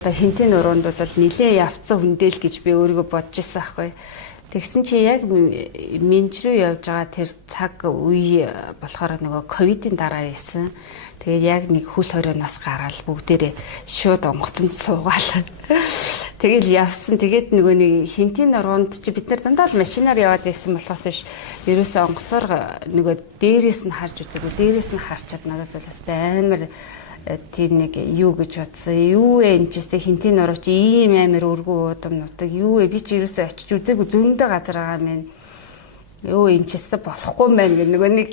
Одоо хинтийн уруунд бол нилээ явцсан хүндэл гэж би өөрийгөө бодож ирсэн аахгүй. Тэгсэн чи яг минж рүү явж байгаа тэр цаг үе болохоор нөгөө ковидын дараа байсан. Тэгээд яг нэг хөл хорионоос гараад бүгдээрээ шууд онгоцонд суугаал. Тэгэл явсан. Тэгээд нөгөө нэг хинтийн уруунд чи бид нар дандаа л машинаар яваад байсан болохоос биш. Ерөөсөө онгоцоор нөгөө дээрээс нь харж үзээгүй. Дээрээс нь харчаад надад бол амар тийм нэг юу гэж бодсон. Юу вэ энэ ч гэсэн хинтийн уруу чи ийм амар өргөө удам нутаг. Юу вэ би чи ерөөсөө очиж үзээгүй зөндөө газар байгаа мэн. Юу энэ ч гэсэн болохгүй мэн гэх нөгөө нэг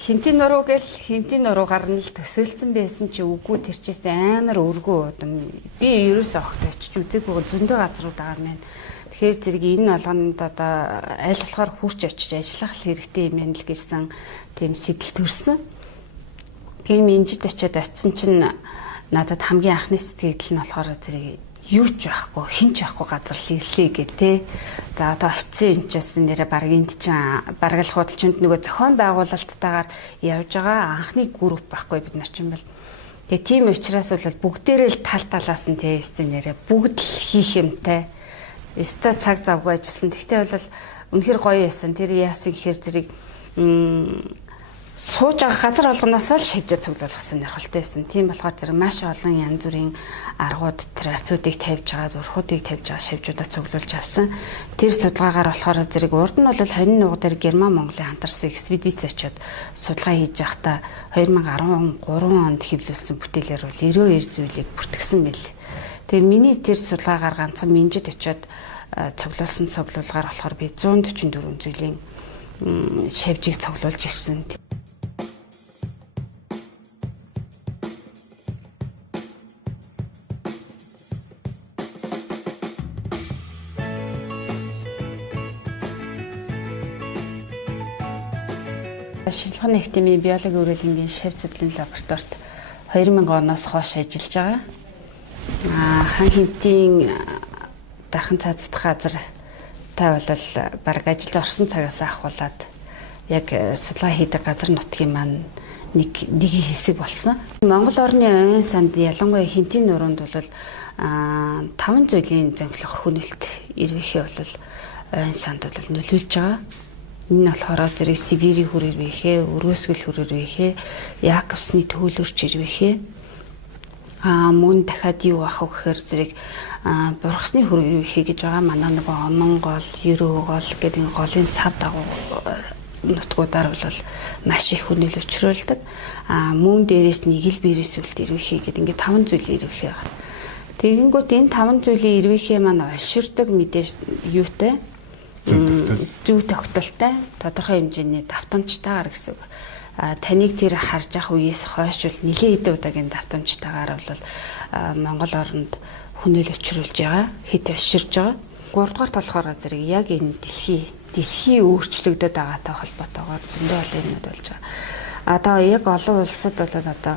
хинтийн уруу гэл хинтийн уруугаар нь л төсөөлцөн байсан чи үгүй тэр чийсэн амар өргөө удам. Би ерөөсөө огт очиж үзээгүй зөндөө газрууд байгаа мэн. Тэгэхээр зэрэг энэ болгонд одоо аль болохоор хурч очиж ажиллах хэрэгтэй юм байна л гэжсэн тийм сэтэл төрсөн. Тийм инжид очиод очисон чинь надад хамгийн анхны сэтгэл нь болохоор зэрэг юу ч байхгүй, хин ч байхгүй газар л ирлээ гэ тэ. За одоо очисон юм чаас нэрэ баг энд чинь бараг л худалчинд нөгөө зохион байгуулалттайгаар явж байгаа анхны групп байхгүй бид нар чинь бол. Тэгээ тийм учраас бол бүгдээрээ л тал талаас нь тэ өстө нэрэ бүгд л хийх юмтай. Өстө цаг завгүй ажилласан. Тэгтээ бол үнэхэр гоё яасан. Тэр яасан гэхээр зэрэг сууж байгаа газар болгоноос л шивжээ цуглуулгасан нэрхэлтэй байсан. Тийм болохоор зэрэг маш олон янз бүрийн аргууд, терапиутыг тавьж байгаа, урхуудыг тавьж байгаа шивжүүдээ цуглуулж авсан. Тэр судалгаагаар болохоор зэрэг урд нь бол 20 нуга дээр Герман Монголын хамтарсан экспедиц очиод судалгаа хийж байхдаа 2013 онд хэвлүүлсэн бүтээлээр бол 92 зүйлийг бүртгэсэн байл. Тэгээ миний тэр судалгаагаар ганцхан минжид очиод цуглуулсан цуглуулгаар болохоор би 144 зүйлийн шивжийг цуглуулж ирсэн. Шинжилгээний Академийн биологи үргэлэнгийн шив зэдлэн лабораторид 2000 оноос хойш ажиллаж байгаа. Хан хэмтийн дархан цааздах газар та бол баг ажилд орсон цагаас ахуулаад яг судалгаа хийдэг газар нутгийн маань нэг хэсэг болсон. Монгол орны ойн санд ялангуяа хинтийн нуруунд бол 5 зүйлийн зөнгөлөх хүнэлт ирвэхээ бол ойн санд бол нөлөөлж байгаа. Энэ болохоор зэрэг Сибирийн хүр ирвэхээ, өрөөсгөл хүр ирвэхээ, Яаковсны төөлөрч ирвэхээ. Мөн дахиад юу ах вэ гэхээр зэрэг бургасны хүр ирвэхээ гэж байгаа. Манай нөгөө онон гол, ерөө гол гэдэг голын сав дагуу нутгуудаар бол маш их хүнэл учруулдаг. Мөн дээрээс нэг л бирээс үлд ирвэхээ гэдэг ингээд 5 зүйл ирвэхээ байгаа. Тэгэнгүүт энэ 5 зүйлийн ирвэхээ маань оширдаг мэдээж юутай зөв тогтолтой тодорхой хэмжээний давтамжтайгаар гэсэн үг. Таныг тэр харж ах үеэс хойш бол нэлээд хэдэн удаагийн давтамжтайгаар бол Монгол оронд хүнэл учруулж байгаа, хит оширж байгаа. 3 дугаар болохоор зэрэг яг энэ дэлхий өөрчлөгдөд байгаатай холбоотойгоор зөндөө олон юмуд болж байгаа. Одоо яг олон улсад бол одоо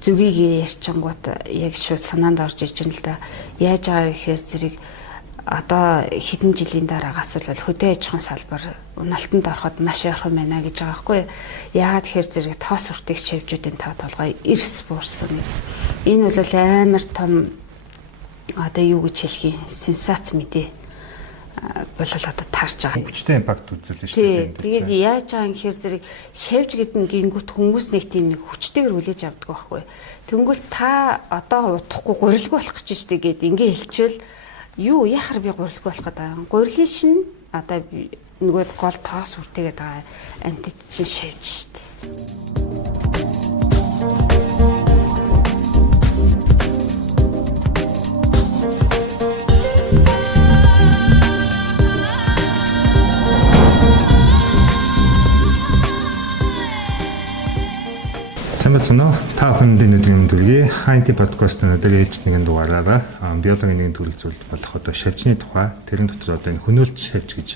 зүгийг ярьчингууд яг шууд санаанд орж иж байна л да. Яаж байгаа вэ гэхээр зэрэг одоо хэдэн жилийн дараагаас бол хөдөө аж ахуйн салбар уналтанд ороход маш ярхан байна гэж байгаа байхгүй. Яагаад тэгэхээр зэрэг тоос уртыг шивжүүдийн тав толгой эрс буурсан. Энэ бол амар том одоо юу гэж хэлэх юм сенсац мэдээ болол одоо таарч байгаа. Хүчтэй импакт үзүүлж шүү дээ. Тэгээд яаж байгаа юм гэхээр зэрэг шивж гэдэг нь гингүүт хүмүүс нэг тийм нэг хүчтэйгээр хүлээж авдаг байхгүй. Тэнгүүл та одоо удахгүй гурилгүй болох гэж штэ гэд ингээ хэлчихвэл юу яхаар би гурилгүй болох гэдэг. Гурилын шин одоо нөгөө гол тоос үртэйгээд байгаа антид чинь шивж штэ. Сайн та бүхэнд өнөөдрийн мэндүргий Хайнти подкаст өнөөдөр ээлж нэгэн дугаараараа биологийн нэгэн төрөл зүйл болох одоо шавьчны тухай тэрэн дотор одоо энэ хөнөөлт шавьч гэж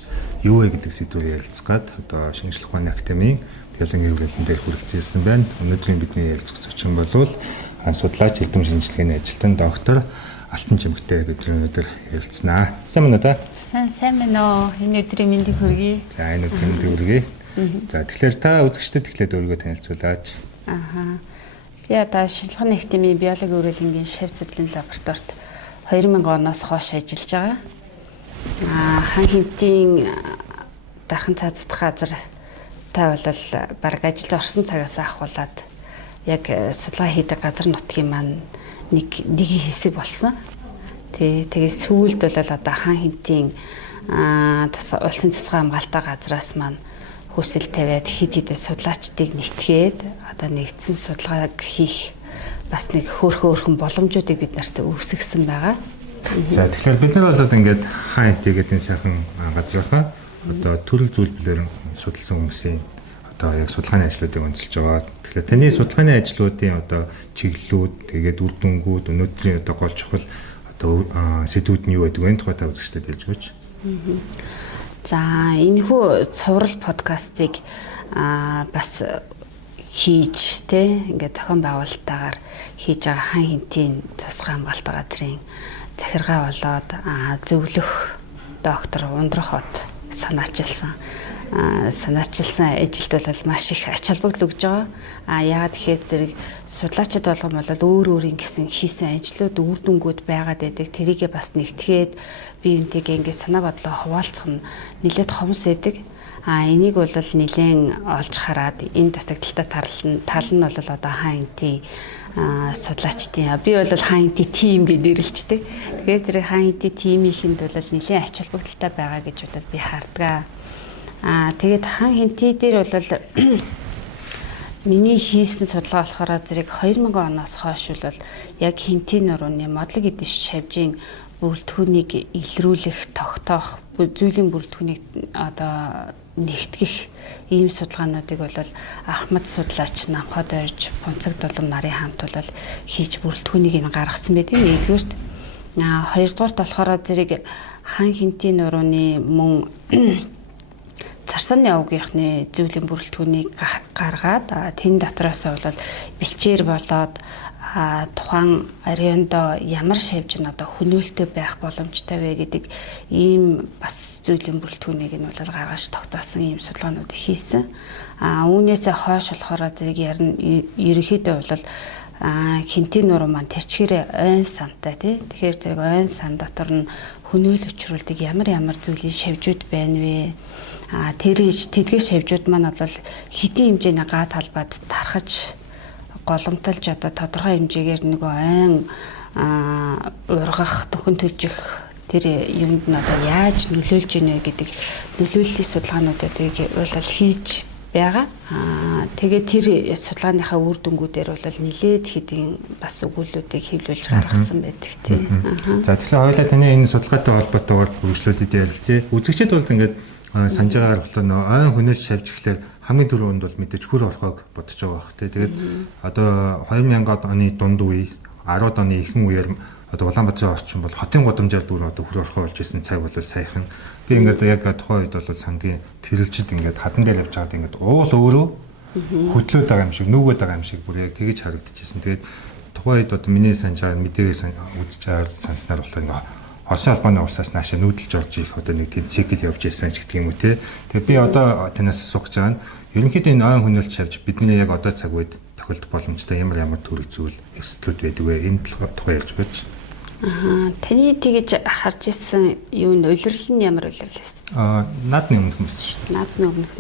юу вэ гэдэг сэдвээр ярилцгаад одоо шинжлэх ухааны академийн биологийн хөгжлөн дээр хүргэцсэн байна. Өнөөдрийн бидний ярилцах зочин бол судлаач элдэм шинжилгээний ажилтан доктор Алтан Жимгтэй бид өнөөдөр ярилцсанаа. Сайн байна уу та? Сайн байна уу. Энэ өдрийн мэндийг хүргэе. За энэ өдрийн мэндийг хүргэе. За тэгэхээр та үзэгчдэд эхлээд өөрийгөө танилцуулаач. Та шинжилгээний академийн биологи үрэлэнгийн шив зэдлэлийн лабораторид 2000 оноос хойш ажиллаж байгаа. Хан хэмтийн дархан цааздах газар та бол баг ажилд орсон цагаас ахуулаад яг судалгаа хийдэг газар нутгийн маань нэг хэсэг болсон. Тэгээ сүүлд бол одоо хан хэмтийн улсын тусгай хамгаалалтаа газраас маань хүсэл тавиад хэд хэдэн судлаачдыг нэтгээд одоо нэгдсэн судалгааг хийх бас нэг хөөрхөн боломжуудыг бид нарт үүсгэсэн байгаа. За тэгэхээр бид нар бол ингээд хан хэмтээ гэдэг энэ сайхан газрынхаа одоо төрөл зүйлбэлээр судалсан хүмүүсийн одоо яг судалгааны ажлуудыг онцолж байгаа. Тэгэхээр таны судалгааны ажлуудын одоо чиглэлүүд тэгээд үр дүнгууд өнөөдрийн одоо гол чухал одоо сэдвүүд нь юу гэдэг вэ? Энэ тухай та үзэгчдэд хэлж өгөөч. За энэхүү цуврал подкастыг бас хийж ингээд зохион байгуулалтаагаар хийж байгаа хан хэмтийн тусгай хамгаалалт газрын захиргаа болоод зөвлөх доктор Ундрах хот санаачилсан ажилд бол маш их ач холбогдол өгж байгаа. Яагаад гэхээр зэрэг судлаачид болгон бол өөр ингэсэн хийсэн ажлууд үр дүнгууд байгаад байдаг. Тэрийгээ бас нэгтгээд бие биентэйгээ ингээд санаа бодлоо хуваалцах нь нэлээд хомс байдаг. Энийг бол нэлээд олж хараад энэ дутагдaltaй тал нь бол одоо хан хэмтийн судлаачдын би бол хан хэмтийн тим гэж нэрлэлцдэг. Тэгэхээр зэрэг хан хэмтийн тимийнхэнд бол нэлээд ач холбогдолтой байгаа гэж бол би хардгаа. Тэгээд хан хэмтээ дээр бол миний хийсэн судалгаа болохоор зэрэг 2000 оноос хойш бол яг хэмтийн нурууны модлог эдэс шавжийн бүрэлдэхүүнийг илрүүлэх, тогтоох, зүйлийн бүрэлдэхүүнийг одоо нэгтгэх ийм судалгаануудыг бол Ахмад судлаач Намхад ойрж Пунцаг Дулам нарын хамт бол хийж бүрэлдэхүүнийг нь гаргасан байдаг. Нэгдүгээрт хоёрдугаарт болохоор зэрэг хан хэмтийн нурууны мөн царсаны овгийнхны зүйлийн бүрэлдэхүүнийг гаргаад тэн дотроос бол бэлчээр болоод тухайн ареондо ямар шавж нь одоо хөнөөлтөй байх боломжтой вэ гэдэг ийм бас зүйлийн бүрэлдэхүүнийг нь бол гаргаж тогтоосон ийм судалгаанууд хийсэн. Үүнээс хойш болохоор зэрэг ерөнхийдөө бол хэмтийн нуруу маань тэрчгээрээ ойн сантай тий. Тэгэхээр зэрэг ойн сан дотор нь хөнөөл өчрүүлдэг ямар зүйлийн шавжууд байна вэ? Тэдгээр шавжууд маань бол хэдийн хэмжээний га талбайд тархаж голомтолж одоо тодорхой хэмжээгээр нөгөө ойн ургах, төхөн төлжих тэр юмд нь одоо яаж нөлөөлж ийнэ гэдэг нөлөөллийн судалгаануудыг бол хийж байгаа. Тэгээд тэр судалгааныхаа үр дүнгуудээр бол нэлээд хэдийн бас өгүүлбэрүүдийг хэвлүүлж гаргасан байдаг тийм. За тэгэхээр хоёулаа таны энэ судалгаатай холбоотойгоор үргэлжлүүлээд ярилцъя. Үзэгчид бол ингээд санаж байгаагаар болохоор ойн хөнөөлж шавж ихлээр хамгийн түрүүнд бол мэдээж хөр орхойг бодож байгаа бах тий. Тэгээд одоо 2000-ад оны дунд үе 10-ад оны ихэнх үеэр одоо Улаанбаатарын орчин бол хотын гудамжаар дүр одоо хөр орхой болж исэн цаг бол сайхан. Би ингээд яг тухайн үед бол сандгийн тэрэлжид ингээд хадан дээр явж байгаад ингээд уул өөрөө хөдлөөд байгаа юм шиг нүгөөд байгаа юм шиг бүр яг тэгэж харагдчихсэн. Тэгээд тухайн үед одоо миний санаж байгаа мэдээгээр үзэж байгаа санснаар болохоор ингээд Орсын албаны улсаас наашаа нүүдэлж орж ирэх одоо нэг тийм цикл явж ирсэн ч гэдэг юм уу те. Тэгээ би одоо танаас асуух гэж байгаа нь ерөнхийдөө энэ ойн хөнөөлт шавж бидний яг одоо цаг үед тохиолдох боломжтой ямар төрөл зүйл эрсдлүүд байдаг вэ? Энэ тухай ярьж өгөөч. Таны тэгэж харж ирсэн юу н улирал нь ямар улирал байсан? Наадмын өмнөх мэс шүү. Наадмын өмнөх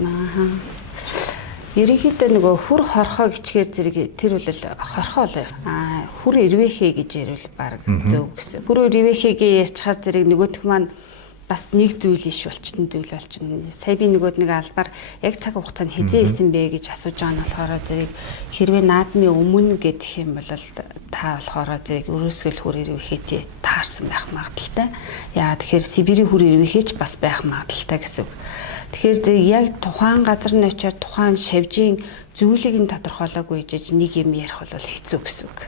ерөнхийдөө нөгөө хүр хорхоо гिचгээр зэрэг тэр бол хорхоо л хүр ирвэхэ гэж ярил баг зөв гэсэн. Хүр ирвэхэгээ ярьчихаар зэрэг нөгөөх маань бас нэг зүйл иш болчихно зүйл болчихно. Сая би нөгөөд нэг албаар яг цаг хугацаанд хизээ исэн бэ гэж асууж байгаа нь болохоор зэрэг хэрвээ наадмын өмнө гэдэг юм бол та болохоор зэрэг өрөөсгөл хүр ирвэхэтээ таарсан байх магадaltaй. Яагаад тэгэхээр Сибирийн хүр ирвэхэж бас байх магадaltaй гэсэн үг. Тэгэхээр зэрэг яг тухайн газар нь очиод тухайн шавжийн зүйлийг нь тодорхойлоогүй гэж нэг юм ярих бол хэцүү гэсэн үг.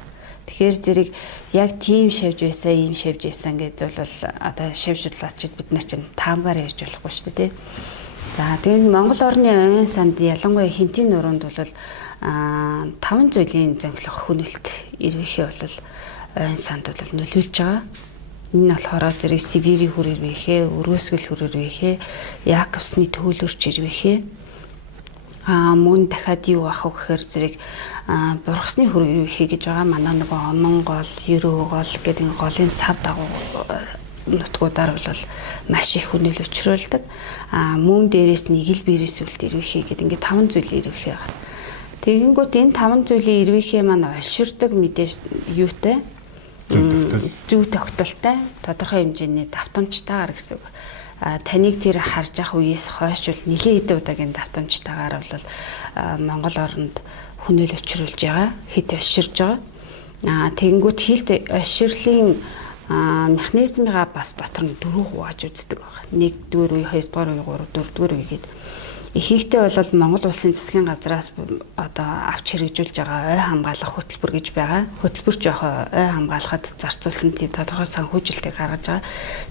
Тэгэхээр зэрэг яг тийм шавж байсан, ийм шавж байсан гэдэг бол одоо шавж судлаачид бид нар чинь таамгаар ярьж болохгүй шүү дээ. За тэгээд Монгол орны ойн санд ялангуяа хэмтийн нуруунд бол 5 зүйлийн зөнгөлөх хөнөөлт ирвэхээ бол ойн санд бол нөлөөлж байгаа. Энэ болохоор зэрэг Сибирийн хүр ирвэхээ, өрөөсгөл хүр ирвэхээ, Яаковсны төөлөрч ирвэхээ. Мөн дахиад юу авах вэ гэхээр зэрэг бургасны хөрөг ирвэхий гэж байгаа. Манай нөгөө онон гол, ерөө гол гэдэг голын сав дагуу нутгуудаар бол маш их хүнэл учруулдаг. Мөн дээрээс нэг л биерээс үлд ирвэхий гэдэг ингээд 5 зүйл ирвэхий байгаа. Тэгэнгүүт энэ 5 зүйлийн ирвэхий маань олширдаг мэдээж юутай? Зөв тогтолтой, тодорхой хэмжээний давтамжтайгаар гэсэн үг. Таныг тэр харж ах үеэс хойш бол нэлээд хэдэн удаагийн давтамжтайгаар бол Монгол оронд хүнэл учруулж байгаа, хит олширж байгаа. Тэгэнгүүт хилт олширлын механизмыгаа бас дотор нь дөрөв хувааж үздэг байна. 1-р үе, 2-р үе, 3-р үе гэдэг. Ихэнхдээ бол Монгол улсын засгийн газраас одоо авч хэрэгжүүлж байгаа ой хамгаалах хөтөлбөр гэж байгаа. Хөтөлбөр жоох ой хамгаалахад зарцуулсан тийм тодорхой санхүүжилтийг гаргаж байгаа.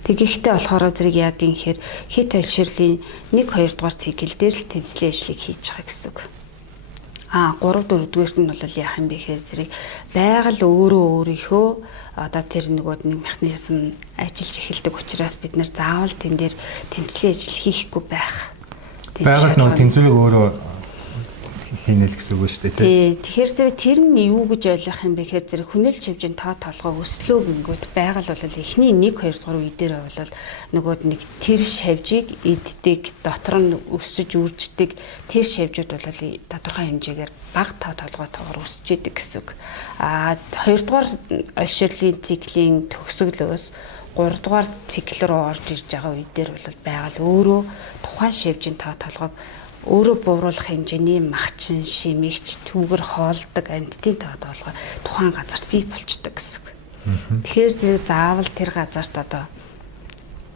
Тэгэхдээ болохоор зэрэг яадгийн гэхээр хит олширлын 1-2 дугаар цикл дээр л тэмцлийн ажлыг хийж байгаа гэсэн үг. 3-4-дүгээрт нь бол яах юм бэ гэхээр зэрэг байгаль өөрийнхөө одоо тэр нэг механизм ажиллаж эхэлдэг учраас бид нэр заавал тэн дээр тэмцлийн ажил хийхгүй байх. Байгаль нөгөө тэнцвэрийг өөрөө хийнэ л гэсэн үг шүү дээ тий. Тэгэхээр зэрэг тэр нь юу гэж ойлгох юм бэ гэхээр зэрэг хүнэл чивжин тоо толгой өслөө гингүүт байгаль бол эхний 1-2 дугаар үе дээр бол нөгөөд нэг тэр шавжийг иддэг, дотор нь өсөж үрждэг тэр шавжууд бол тодорхой хэмжээгээр бага тоо толгойтойгоор өсөж идэг гэсэн үг. 2 дугаар олширлын циклийн төгсгөлөөс 3 дугаар цикл руу орж ирж байгаа үе дээр бол байгаль өөрөө тухайн шавжийн тоо толгойг өөрөө бууруулах хэмжээний махчин, шимэгч, түүгэр хоолдог амьтдын тоо толгой тухайн газарт бий болчдөг гэсэн үг. Тэгэхээр зэрэг заавал тэр газарт одоо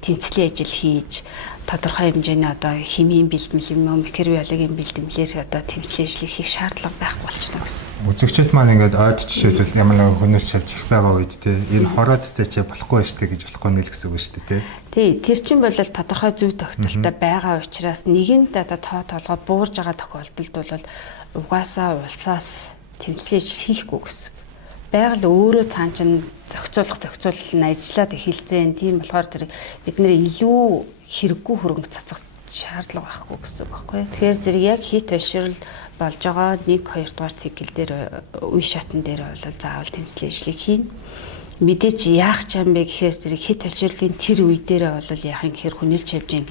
тэмцлийн ажил хийж тодорхой хэмжээний одоо химийн бэлтгэл, микробиологийн бэлтгэлээр одоо тэмцлийн ажлыг хийх шаардлага байхгүй болчихно гэсэн. Үзэгчд маань ингээд ойд жишээлбэл ямар нэгэн хүнэл шавж их байгаа үед те энэ хороод цэцээ болохгүй штэ гэж болохгүй нэл гэсэн үг штэ те. Тий, тэр чинь бол тодорхой зөв тогтолтой байгаа учраас нэгэнд одоо тоо толгой буурж байгаа тохиолдолд бол угаасаа улсаас тэмцлийн ажил хийхгүй гэсэн. Байгаль өөрөө цаан чинь зохицуулал нь ажиллаад эхэлзэн. Тийм болохоор тэр бид нэр илүү хэрэггүй хөрөнгө цацах шаардлага байхгүй гэсэн үг байхгүй. Тэгэхээр зэрэг яг хит олширл болж байгаа 1-2 дугаар цикл дээр үе шатн дээр бол заавал тэмцлийн ажлыг хийнэ. Мэдээч яах ч юм бэ гэхээр зэрэг хит олширлын тэр үе дээр бол яах юм гэхээр хүнэл чавжийн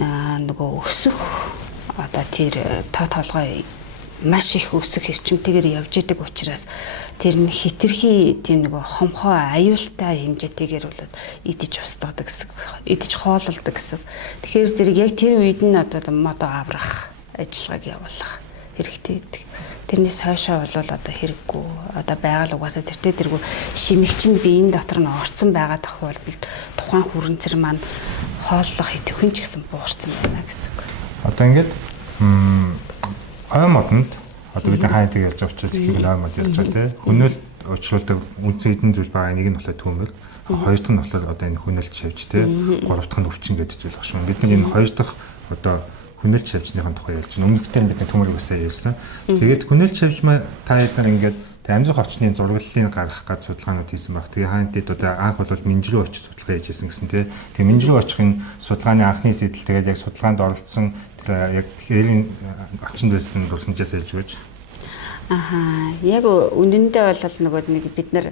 нөгөө өсөх одоо тэр тоо толгой маш их өсөх эрчимтэйгээр явж идэг учраас тэр нь хитрхи тийм нэг хомхоо аюултай хэмжээтэйгээр бол идэж устгадаг гэсэн. Идэж хоололдог гэсэн. Тэгэхээр зэрэг яг тэр үед нь одоо модо аврах ажиллагааг явуулах хэрэгтэй гэдэг. Тэрнээс хойшоо бол одоо хэрэггүй. Одоо байгаль угаасаа тэртээ шимэгч нь биеийн дотор нь орцсон байгаа тохиолдолд тухайн хүрэнцэр маань хооллох идэвхэн ч гэсэн буурсан байна гэсэн үг. Одоо ингээд ой модонд одоо бид хайнтыг ярьж байгаа учраас их ой мод ярьж байгаа тийм хүнэл учруулдаг үндсэн эдэн зүйл байгаа. Нэг нь болохоор төмөр, хоёр дахь нь болохоор одоо энэ хүнэлт шавж тийм гурав дахь нь өвчин гэдэг зүйл багш. Бид нэг энэ хоёр дахь одоо хүнэлт шавжныхын тухай ярьж байна. Өмнөдөө бид төмөрийг басаа ярьсан. Тэгээд хүнэлт шавж та хэд нар ингээд амьдрах орчны зураглалын гаргах гад судалгаанууд хийсэн баг. Тэгээ хайнтад одоо анх бол минжрүү очих судалгаа хийжсэн гэсэн тийм. Тэгээ минжрүү очихын судалгааны анхны сэтэл тэгээд яг судалгаанд оролцсон яг тэрийн орчинд байсан дурсамжаас ялж өгөөч. Яг үнэндээ бол нөгөө нэг бид нар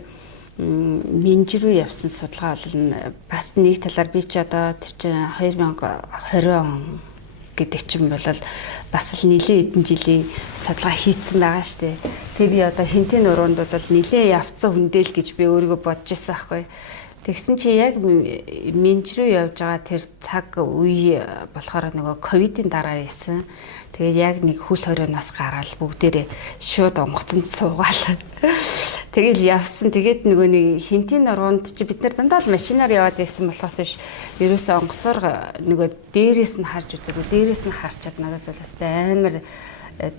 минжрүү явсан судалгаа бол бас нэг талаар би ч одоо тэр чинь 2020 он гэдэг чинь бол бас л нэлээд хэдэн жилийн судалгаа хийцэн байгаа шүү дээ. Тэг би одоо хинтийн нуруунд бол нэлээд явцсан хүндэл гэж би өөрийгөө бодож ирсэн байхгүй. Тэгсэн чи яг минжрүү явж байгаа тэр цаг үе болохоор нөгөө ковидын дараа байсан. Тэгээд яг нэг хөл хорионоос гараад бүгдээрээ шууд онгоцонд суугаал. Тэгэл явсан. Тэгээд нөгөө нэг хинтийн нуруунд чи бид нар дандаа л машинаар яваад байсан болохоос биш. Ерөөсөө онгоцоор нөгөө дээрээс нь харж үзээгүй. Дээрээс нь харчаад надад бол амар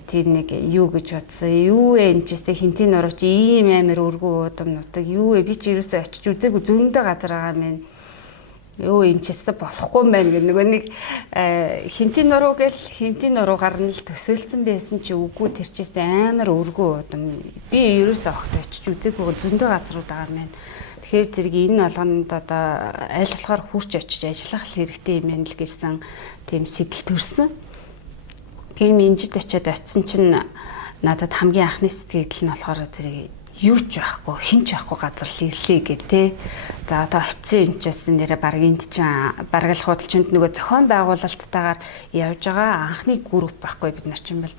тийм нэг юу гэж бодсон. Юу вэ энэ ч гэсэн хинтийн нуруу чи ийм амар өргөө удам нутаг. Юу вэ би чи ерөөсөө очиж үзээгүй зөндөө газар байгаа мэн. Юу энэ ч гэсэн болохгүй юм байна гэх нөгөө нэг хинтийн нуруу гэл хинтийн нуруугаар нь л төсөөлцөн байсан чи үгүй тэр ч гэсэн амар өргөө удам. Би ерөөсөө огт очиж үзээгүй зөндөө газрууд байгаа мэн. Тэгэхээр зэрэг энэ болгонд одоо аль болохоор хурч очиж ажиллах хэрэгтэй юм байна л гэжсэн тийм сэтэл төрсөн. Тэгээ минжид очиод чинь надад хамгийн анхны сэтгэл нь болохоор зэрэг юу ч байхгүй, хин ч байхгүй газар л ирлээ гэ тэ. За одоо очисон юм чээс нэрэ баг энд чинь бараг л худалчинд нөгөө зохион байгуулалттайгаар явж байгаа анхны групп байхгүй бид нар чинь бол.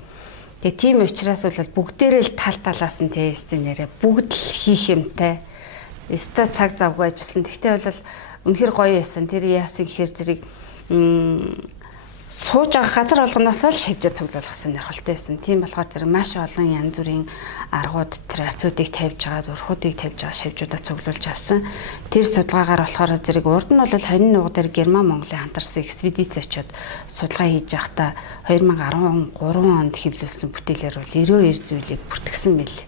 Тэгээ тийм учраас бол бүгдээрээ л тал талаас нь тесттэй нэрэ бүгд л хийх юмтай. Өстой цаг завгүй ажилласан. Тэгтээ бол үнэхэр гоё яасан. Тэр яасан гэхээр зэрэг сууж байгаа газар болгоноос л шивжээ цуглуулах сонирхолтой байсан. Тийм болохоор зэрэг маш олон янз бүрийн аргууд, терапиутыг тавьж байгаа, урхуудыг тавьж байгаа шивжүүдээ цуглуулж авсан. Тэр судалгаагаар болохоор зэрэг урд нь бол 20 нуга дээр Герман Монголын хамтарсан экспедиц очиод судалгаа хийж байхдаа 2013 онд хэвлүүлсэн бүтээлээр бол 92 зүйлийг бүртгэсэн байл.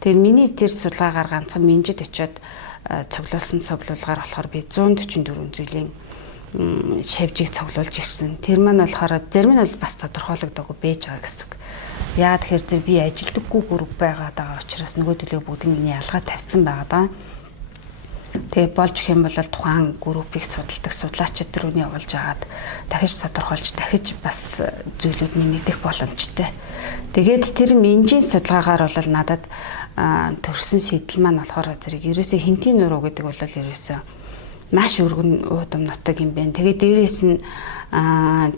Тэгээ миний тэр судалгаагаар ганцхан минжид очиод цуглуулсан цуглуулгаар болохоор би 144 зүйлийн шавжийг цуглуулж ирсэн. Тэр маань болохоор зарим нь бол бас тодорхойлогдоогүй байж байгаа гэсэн үг. Яагаад тэгэхээр зэрэг би ажилдаггүй групп байгаа учраас нөгөөдөлөө бүгдийг миний ялгаа тавьсан байгаа даа. Тэгээ болж их юм бол тухайн группийг судалдаг судлаачид рүүний явуулж агаад дахиж тодорхойлж дахиж бас зүйлүүд нэмэгдэх боломжтой. Тэгээд тэр минжийн судалгаагаар бол надад төрсэн шийдэл маань болохоор зэрэг ерөөсөө хинтийн нуруу гэдэг бол ерөөсөө маш өргөн уудам нутаг юм байна. Тэгээд дээрээс нь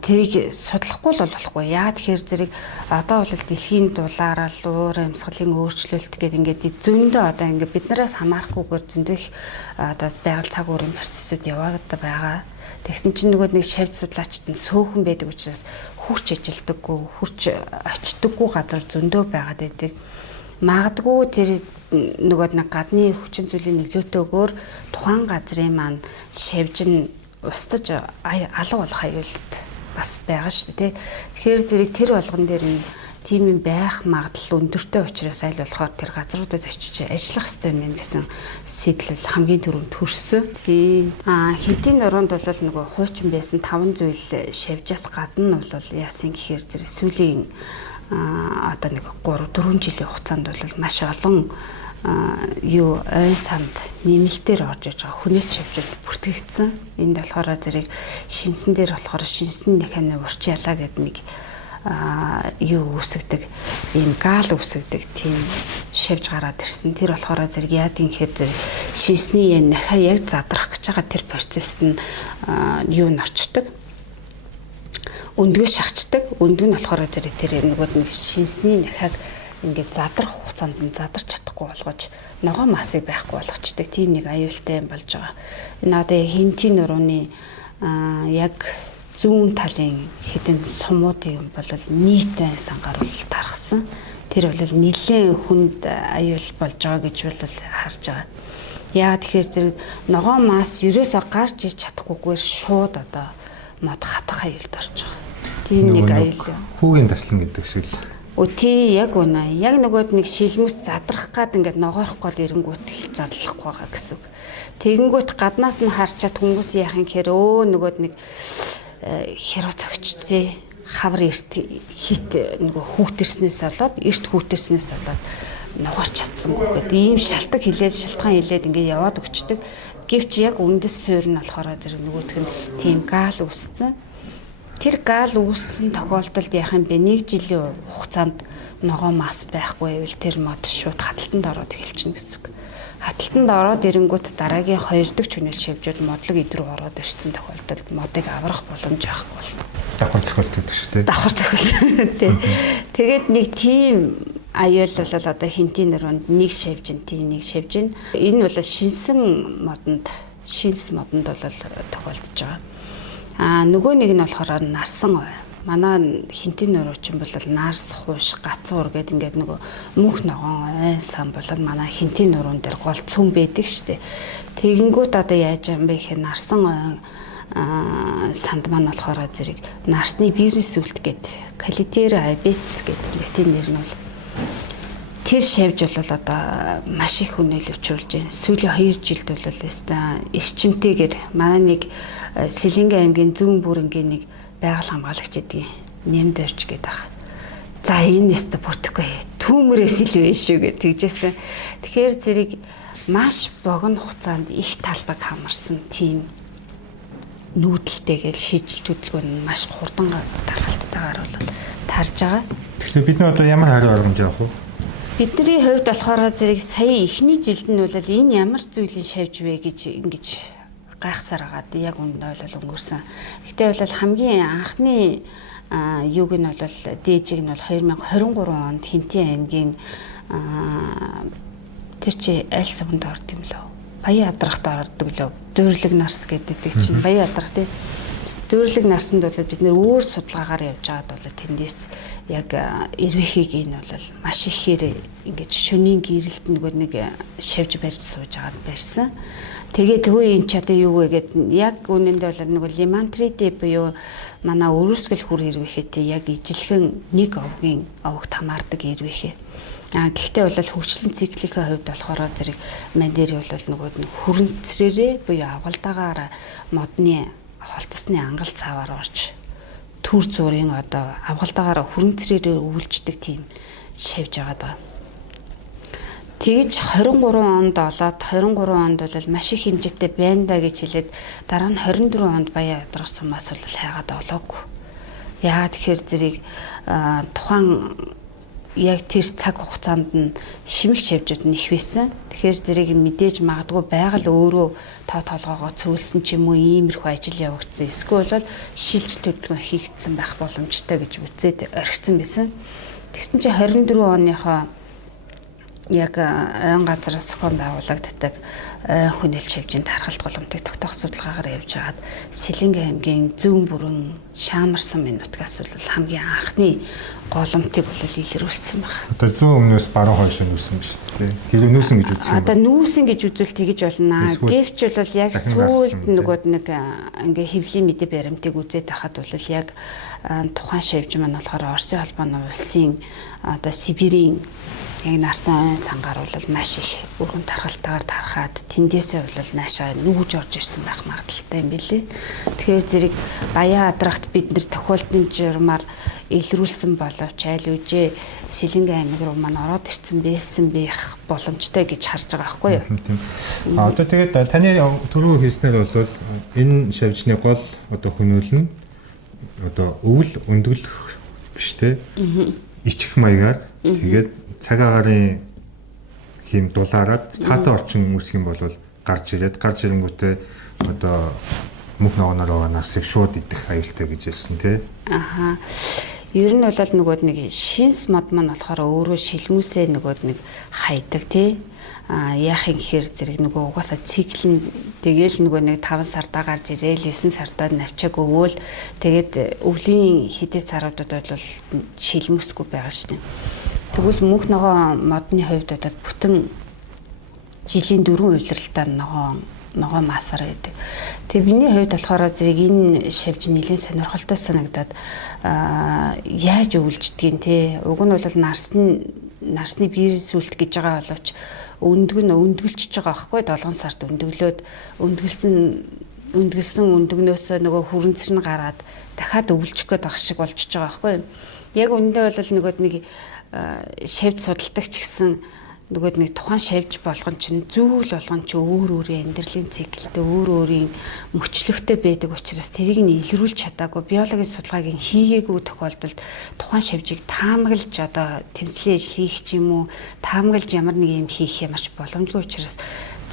тэрийг судлахгүй л болохгүй. Яагаад тэгэхээр зэрэг одоо бол дэлхийн дулаараа уур амьсгалын өөрчлөлт гэдэг ингээд зөндөө одоо ингээд биднээс хамаарахгүйгээр зөндөө их одоо байгаль цаг уурын процессыг яваад байгаа. Тэгсэн чинь нөгөө нэг шавж судлаачид нь сөөхөн байдаг учраас хурц ажилдаггүй, хурц очдоггүй газар зөндөө байгаад байдаг. Магадгүй тэр нөгөө нэг гадны хүчин зүйлийн нөлөөтэйгээр тухайн газрын маань шавж нь устж алга болох аюулт бас байгаа шүү дээ. Тэгэхээр зэрэг тэр болгон дээр нь тийм юм байх магадлал өндөртэй учраас аль болохоор тэр газруудад очиж ажиллах хэрэгтэй юм гэсэн сэтлэл хамгийн түрүүнд төрсөн. Тийм. Хинтийн нуруунд бол нөгөө хуучин байсан 5 зүйл шавжаас гадна нь бол яасан гэхээр зэрэг сүүлийн одоо нэг 3-4 жилийн хугацаанд бол маш олон ой санд нэмэлтээр орж иж байгаа хүнээч шавжууд бүртгэгдсэн. Энд болохоор зэрэг шинсэн дээр болохоор шинсэн механик урч ялаа гэдэг нэг үүсгдэг ийм гал үүсгдэг тийм шавж гараад ирсэн. Тэр болохоор зэрэг яадын гэхээр зэрэг шинсний нахаа яг задрах гэж байгаа тэр процессд нь юу н очдог. Өндгөө шахацдаг. Өндг нь болохоор зэрэг тэр нөгөөд нэг шинсний нахаг ингээд задрах хугацаанд нь задарч чадахгүй болгож ногоо масыг байхгүй болгочдөг. Тийм нэг аюултай юм болж байгаа. Энэ одоо хинтийн нурууны яг зүүн талын хэдэн сумуудын бол нийт сангаар бол тархсан. Тэр бол нэлээд хүнд аюул болж байгаа гэж бол харж байгаа. Яагаад тэгэхээр зэрэг ногоо мас ерөөсөө гарч иж чадахгүйгээр шууд одоо мод хатах аюулд орж байгаа. Тийм нэг аюул. Хүүгийн таслан гэдэг шиг л. Тий, яг үнэ. Яг нөгөөд нэг шилмэс задрах гад ингээд ногоорох гол эренгүүт л задлахгүй байгаа гэсэн үг. Тэгэнгүүт гаднаас нь харчаад хүмүүс яах юм гэхээр нөгөөд нэг херо цогч тий хавар эрт хит нөгөө хүүтэрснээс болоод эрт хүүтэрснээс болоод ногоорч чадсангүй гэдэг ийм шалтгаан хилээд ингээд яваад өгчдөг. Гэвч яг үндэс суурь нь болохоор зэрэг нөгөөх нь тийм гал үүссэн. Тэр гал үүссэн тохиолдолд яах юм бэ? 1 жилийн хугацаанд ногоо мас байхгүй байвал тэр мод шууд хаталтанд ороод эхэлчихнэ гэсэн үг. Хаталтанд ороод ирэнгүүт дараагийн 2 дахь чүнэл шавжууд модлог идрүү ороод ирсэн тохиолдолд модыг аврах боломж байхгүй болно. Давхар цохилтдаг шүү дээ. Давхар цохилт тий. Тэгээд нэг тийм аюул бол одоо хинтийн нуруунд нэг шавжин тийм нэг шавжин. Энэ бол шинс модонд бол тохиолдож байгаа. Нөгөө нэг нь болохоор нарсан ой. Манай хинтийн нуруучин бол нарс хууш гацуур гэдэг ингээд нөгөө мөнх ногоон ой сан бол манай хинтийн нуруун дээр гол цөм байдаг штэ. Тэгэнгүүт одоо яаж юм бэ гэхээр нарсан ой санд маань болохоор зэрэг нарсны бизнес үлт гэдэг калитер айбец гэдэг тийм нэр нь бол тэр шавж бол одоо маш их хүнэл өвчүүлж байна. Сүүлийн 2 жилд бол өстой эрчимтэйгээр манай нэг Сэлэнгэ аймгийн зүүн бүрэнгийн нэг байгаль хамгаалагч эдгийн нэмд орч гэдэг ах. За энэ нэстэ бүтэхгүй түүмрээс илүү шүү гэж тэгжсэн. Тэгэхээр зэрэг маш богино хугацаанд их талбайг хамарсан тийм нүүдэлтэйгээр шийдэл хөдөлгөөн нь маш хурдан дараалтайгаар бол тарж байгаа. Тэгэхээр бид нар одоо ямар хариу аргамж явах вэ? Бидний хувьд болохоор зэрэг сая эхний жилд нь бол энэ ямар зүйлийн шавж вэ гэж ингэж гайхсаар агаад яг үнд бол өнгөрсөн. Гэтэ бол хамгийн анхны юуг нь бол дээжиг нь бол 2023 онд Хинтээ аймгийн тэр чи аль суманд орд юм лөө? Баян Адрахт ордог лөө. Дуурлаг нарс гэдэг чинь Баян Адрах тий. Дуурлаг нарсанд бол бид нэр өөр судалгаагаар явж байгаад бол тэндээс яг эрвэхийг энэ бол маш ихээр ингэж шөнийн гэрэлд нэг шавж барьж сууж байгаад барьсан. Тэгээд хөө энэ ч одоо юу вэ гэд яг үнэндээ бол нэг лимантрити буюу манай өрөөсгөл хүр эрвэхтэй яг ижилхэн нэг овгийн овогт хамаардаг эрвэхээ. Гэхдээ бол хөгжлөн циклийн хувьд болохоор зэрэг мань дээр бол нэг хүрэнцрээрээ буюу авгалдаагаар модны холтосны ангал цааваар орж түр зургийн одоо авгалдаагаар хүрэнцрээрээ өвлждэг тийм шавж байгаа. Тэгж 23 онд олоод 23 онд бол маш их хэмжээтэй байна да гэж хэлээд дараа нь 24 онд Баян Адрах сумаас бол хайгаад олоогүй. Яагаад тэгэхээр зэрэг тухайн яг тэр цаг хугацаанд нь шимэг шавжууд нь их байсан. Тэгэхээр зэрэг мэдээж магадгүй байгаль өөрөө тоо толгоогоо цөөлсөн ч юм уу иймэрхүү ажил явагдсан. Эсвэл бол шилж төлөвлөгөө хийгдсэн байх боломжтой гэж үзээд орхисон байсан. Тэгсэн чинь 24 оныхоо яг ойн газараас зохион байгуулагддаг хүнэлт шавжийн тархалт голомтыг тогтоох судалгаагаар явж хагаад Сэлэнгэ аймгийн зүүн бүрэн Шаамар сумын нутгаас бол хамгийн анхны голомтыг бол илрүүлсэн байна. Одоо зүүн өмнөөс баруун хойш нүүсэн ба шүү дээ. Хэрэг нүүсэн гэж үзсэн юм. Одоо нүүсэн гэж үзвэл тэгэж болно. Гэвч бол яг сүүлд нөгөөд нэг ингээ хэвлийн мэдээ баримтыг үзээд байхад бол яг тухайн шавж маань болохоор Оросын холбооны улсын одоо Сибирийн яг нарсан сангаар бол маш их өргөн тархалтайгаар тархаад тэндээсээ бол наашаа нүүж орж ирсэн байх магадaltaй юм билий. Тэгэхээр зэрэг Баян Адрахт бид нэр тохиолдсон журмаар илрүүлсэн боловч айл үжээ Сэлэнгэ аймаг руу маань ороод ирсэн байсан байх боломжтой гэж харж байгаа байхгүй юу? Тийм. Одоо тэгээд таны түрүү хэлснээр бол энэ шавжны гол одоо хөнөөл нь одоо өвөл өндгөлөх биш те. Ичих маягаар тэгээд цаг агарын хийм дулаараад таатай орчин үүсэх юм бол гарч ирэнгүүтээ одоо мөх ногооноор нарсыг шууд идэх аюултай гэж хэлсэн тий. Аха. Ер нь бол нөгөөд нэг шинс мод маань болохоор өөрөө шилмүсээ нөгөөд нэг хайдаг тий. Яах юм гэхээр зэрэг нөгөө угаасаа цикл нь тэгээл нөгөө нэг 5 сардаа гарч ирээл 9 сардаа навчааг өвөөл тэгээд өвлийн хэдэн саруудад бол шилмүсгүй байгаа шнэ. Тэгвэл мөнх ногоо модны хувьд бол бүтэн жилийн 4 уйлралтай ногоо масаар байдаг. Тэгээ миний хувьд болохоор зэрэг энэ шавж нэлийн сонирхолтой санагдаад яаж өвлждгийг те. Уг нь бол нарсны биерс үлт гэж байгаа боловч өндгөлчихөж байгаа байхгүй 7 сард өндгөлөөд өндгөлсөн өндгнөөсөө нөгөө хүрэнцэр нь гараад дахиад өвлжих гээд байгаа шиг болчихж байгаа байхгүй. Яг үндэ бол нөгөөд нэг шавж судалдагч гэсэн нөгөөд нэг тухайн шавж болгон чинь зүйл болгон чинь өөр өөрийн амьдралын циклтэй өөр өөрийн мөчлөгтэй байдаг учраас тэрийг нь илрүүлж чадаагүй биологийн судалгааг нь хийгээгүй тохиолдолд тухайн шавжийг таамаглаж одоо тэмцлийн ажил хийх ч юм уу таамаглаж ямар нэг юм хийх ямарч боломжгүй учраас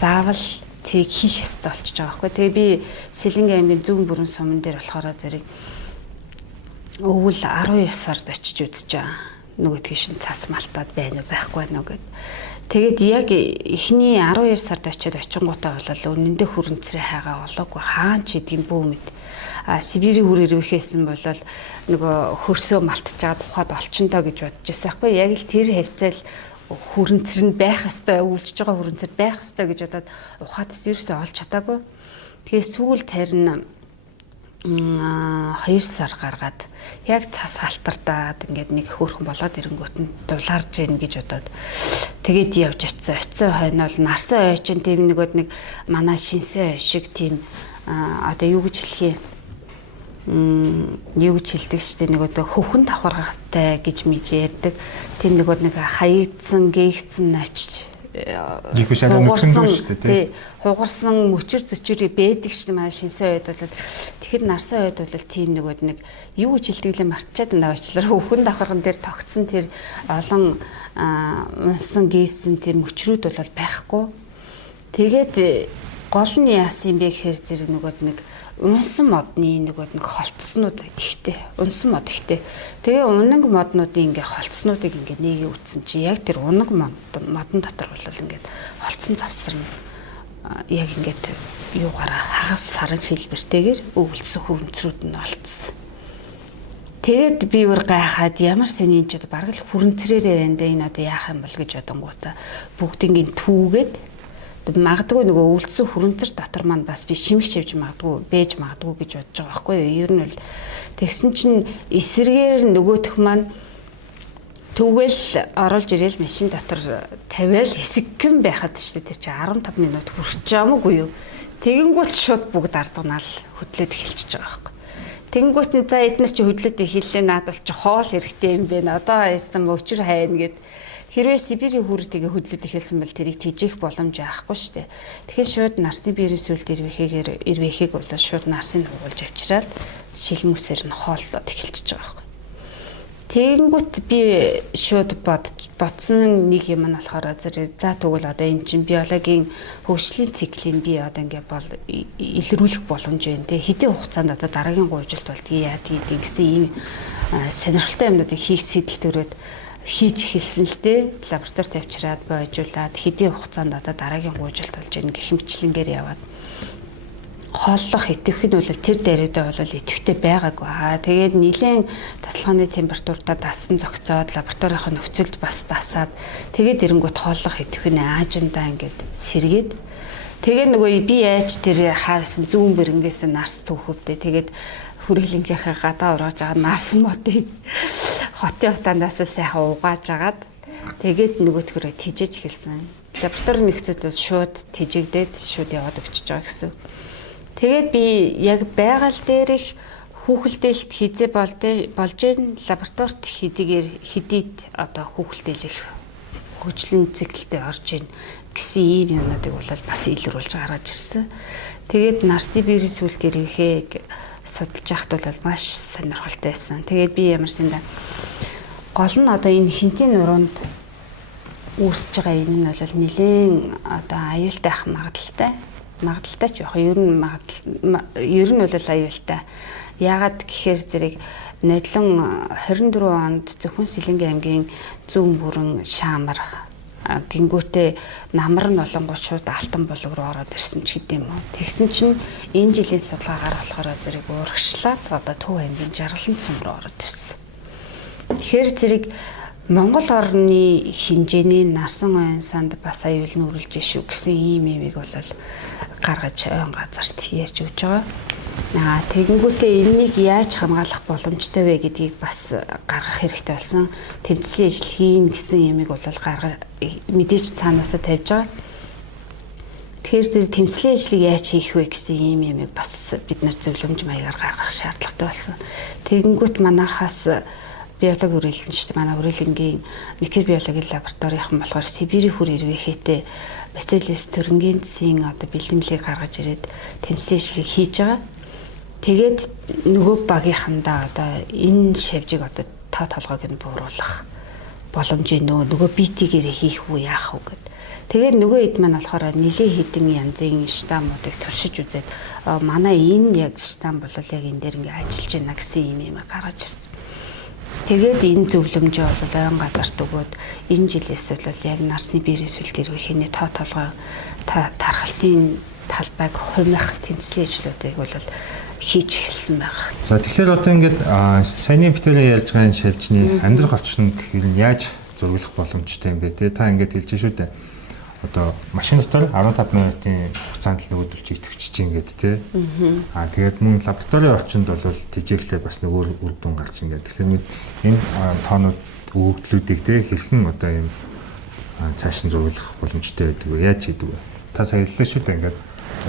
заавал тийг хийх ёстой болчихж байгаа байхгүй. Тэгээ би Сэлэнгэ аймгийн зүүн бүрэн суман дээр болохоор зэрэг өвөл 12 сард очиж үзэж байгаа. Нөгөө тийш цас малтаад байна уу байхгүй байна уу гэд. Тэгээд яг эхний 12 сард очиод очингуудаа бол үнэндээ хүрэнцрээ хайгаа олоогүй хаан ч идгийн бүү мэд. Сибирийн хүр ирвэхээсэн бол нөгөө хөрсөө малтж байгаа тухайд олчондоо гэж бодож байсан байхгүй. Яг л тэр хавцал хүрэнцэр нь байх ёстой өвлжж байгаа хүрэнцэр байх ёстой гэж бодоод ухаадас ерөөсөө олж чадаагүй. Тэгээд сүүлд харин 2 сар гаргаад яг цас халтардаад ингээд нэг хөөрхөн болоод ирэнгүүт нь дулаарж ийн гэж бодоод тэгээд явж очисон хойно бол нарсан ойчин тийм нэгод нэг манай шинсээ шиг тийм одоо юу гэж хэлэх юм юу гэж хэлдэг штэ нэг одоо хөвхөн давхаргатай гэж мэж ярьдаг тийм нэгод нэг хаягдсан гээгдсэн навч Жиг биш арай нүцгэн шүү дээ тий. Хугарсан мөчөр зөчөр байдаг ш маа шинсэн үед бол тэгэхээр нарсан үед бол тийм нэг юу жилдгэлээ мартчихад байна уучлаарай. Өхөн давхарган дээр тогтсон тэр олон унсан гейсэн тэр мөчрүүд бол байхгүй. Тэгээд гол нь яасан юм бэ гэхээр зэрэг нэг унсан модны нэг холтснууд ихтэй. Унсан мод ихтэй. Тэгээ унаг моднуудын ингээ холтснуудыг ингээ нэгээ үтсэн чи яг тэр унаг модон дотор бол ингээд холтсон завсар нь яг ингээд юугаараа хагас саран хэлбэртэйгээр өвлөсөн хүрэнцрүүд нь олцсон. Тэгээд би өөр гайхаад ямар сони энэ ч бараг л хүрэнцрээрээ байна да энэ одоо яах юм бол гэж бодонгуудаа бүгднийг түүгээд магадгүй нөгөө өвлцсөн хүрэнцэр дотор маань бас би шимэгч явж магадгүй бэж магадгүй гэж бодож байгаа байхгүй юу. Ер нь бол тэгсэн чинь эсрэгээр нөгөөх маань түгээл оруулж ирээл машин дотор тавиал хэсэгхэн байхад шүү дээ. Тэр чинь 15 минут хүрч байгаамгүй юу. Тэгэнгүүт шууд бүгд арзганаал хөдлөөд эхэлчихэж байгаа байхгүй. Тэгэнгүүт нь за эднэр чи хөдлөөд эхэллээ надад чи хоол хэрэгтэй юм бэ. Одоо ястан мөвчөр хайна гэд хэрвээ Сибирийн хүрээ тэгээ хөдлөд эхэлсэн бол тэрийг тижих боломж яахгүй шүү дээ. Тэгэхээр шууд нарсны биерийн сүлд ирвэхийг бол шууд нарсыг нугуулж авчираад шилмүсээр нь хооллоод эхэлчихэж байгаа байхгүй. Тэгэнгүүт би шууд бодсон нэг юм нь болохоор за тэгвэл одоо энэ чинь биологийн хөгжлийн циклийн би одоо ингээд бол илрүүлэх боломж байна те. Хэдийн хугацаанд одоо дараагийн гуйжилт болдгийг яадаг гэсэн ийм сонирхолтой юмнуудыг хийх сэтэл төрөөд хийж эхэлсэн л дээ. Лабораторид авчираад бойжуулаад хэдийн хугацаанд одоо дараагийн гуйжилт болж ийн гэх мэтлэнгээр яваад хооллох идэвх нь бол тэр дээрээдээ бол идэвхтэй байгаагүй. Тэгээд нэлээд тасалгааны температуртаа дасан зөгцөөд лабораторийн нөхцөлд бас дасаад тэгээд эрэнгүүт хооллох идэвх нь аажимдаа ингээд сэргээд тэгээд нөгөө би яаж тэр хаасан зүүн бэрэнгээс нарс түүхөвдөө тэгээд хүрээлэнгийнхээ гадаа ургаж байгаа нарсан модыг хотын утаандаас сайхан угааж агаад тэгээд нөгөөтгөрөө тижэж эхэлсэн. Лабораторийн нөхцөл бол шууд тижигдээд шууд яваад өгчөж байгаа гэсэн. Тэгээд би яг байгаль дээрх хүүхэлдээлт хизээ болж ийн лабораторид хэдийд одоо хүүхэлдэйлэх хөгжлийн циклтэй орж ийн гэсэн ийм юмнуудыг бол бас илрүүлж гаргаж ирсэн. Тэгээд нарсны биерийн сүлд ирвэхийг судалж яхад бол маш сонирхолтой байсан. Тэгээд би ямарсандаа гол нь одоо энэ хинтийн нуруунд үүсэж байгаа энэ нь бол нэлээд одоо аюултай ах магадaltaй ч яг ер нь бол аюултай. Яагаад гэхээр зэрэг нодлон 24 онд зөвхөн Сэлэнгийн аймгийн зүүн бүрэн Шаамар гингүүтээ намар нь болонгууд шууд Алтан булаг руу ороод ирсэн ч гэдэм юм. Тэгсэн чинь энэ жилийн судалгаагаар болохоор зэрэг урагшлаад одоо Төв аймгийн Жаргалан цум руу ороод ирсэн. Тэгэхээр зэрэг Монгол орны хэмжээний нарсан ойн санд бас аюул нь үргэлж шүү гэсэн ийм юмыг бол гаргаж ойн газарт ярьж өгч байгаа. Тэгэнгүүтээ энэнийг яаж хамгаалах боломжтой вэ гэдгийг бас гаргах хэрэгтэй болсон. Тэмцлийн ажил хийн гэсэн юмыг бол мэдээж цаанаасаа тавьж байгаа. Тэгэхээр зэрэг тэмцлийн ажлыг яаж хийх вэ гэсэн ийм юмыг бас бид нар зөвлөмж маягаар гаргах шаардлагатай болсон. Тэгэнгүүт манайхаас биологи хүрээлэн шүү дээ. Манай хүрээлэнгийн микробиологийн лабораторийн болохоор Сибирийн хүр ирвэхээтэй бациллус төрөнгийн цэсийн одоо бэлэмлийг гаргаж ирээд тэмцлийн ажлыг хийж байгаа. Тэгээд нөгөө багийнхандаа одоо энэ шавжийг одоо тоо толгойг нь бууруулах боломжийг нөгөө битгээр хийх үү яах вэ гэд. Тэгээд нөгөө хэд маань болохоор нэлээд хэдэн янзын штаммуудыг туршиж үзээд манай энэ яг штамм бол яг энэ дээр ингээ ажиллаж байна гэсэн юм гаргаж ирсэн. Тэгээд энэ зөвлөмжөө бол ойн газарт өгөөд энэ жилээс бол яг нарсны биерийн сүлд ирвэхний тоо толгой тархалтын талбайг хумих тэмцлийн ажлуудыг бол хийж эхэлсэн байна. За тэгэхээр одоо ингээд саяны битэрээ ярьж байгаа энэ шавжны амьдрах орчинд гэвэл яаж зурглах боломжтой юм бэ те? Та ингээд хэлж шүү дээ. Одоо машин дотор 15 минутын хугацаанд л нөгөөдөлж идэвчж ингээд те. Тэгээд мөн лабораторийн орчинд бол тэжээглээ бас нөгөө үр дүн гарч ингээд. Тэгэхээр энэ тоонууд өгөгдлүүдийг те хэрхэн одоо юм цааш нь зурглах боломжтой байдаг вэ? Яаж хийдэг вэ? Та сая хэллээ шүү дээ ингээд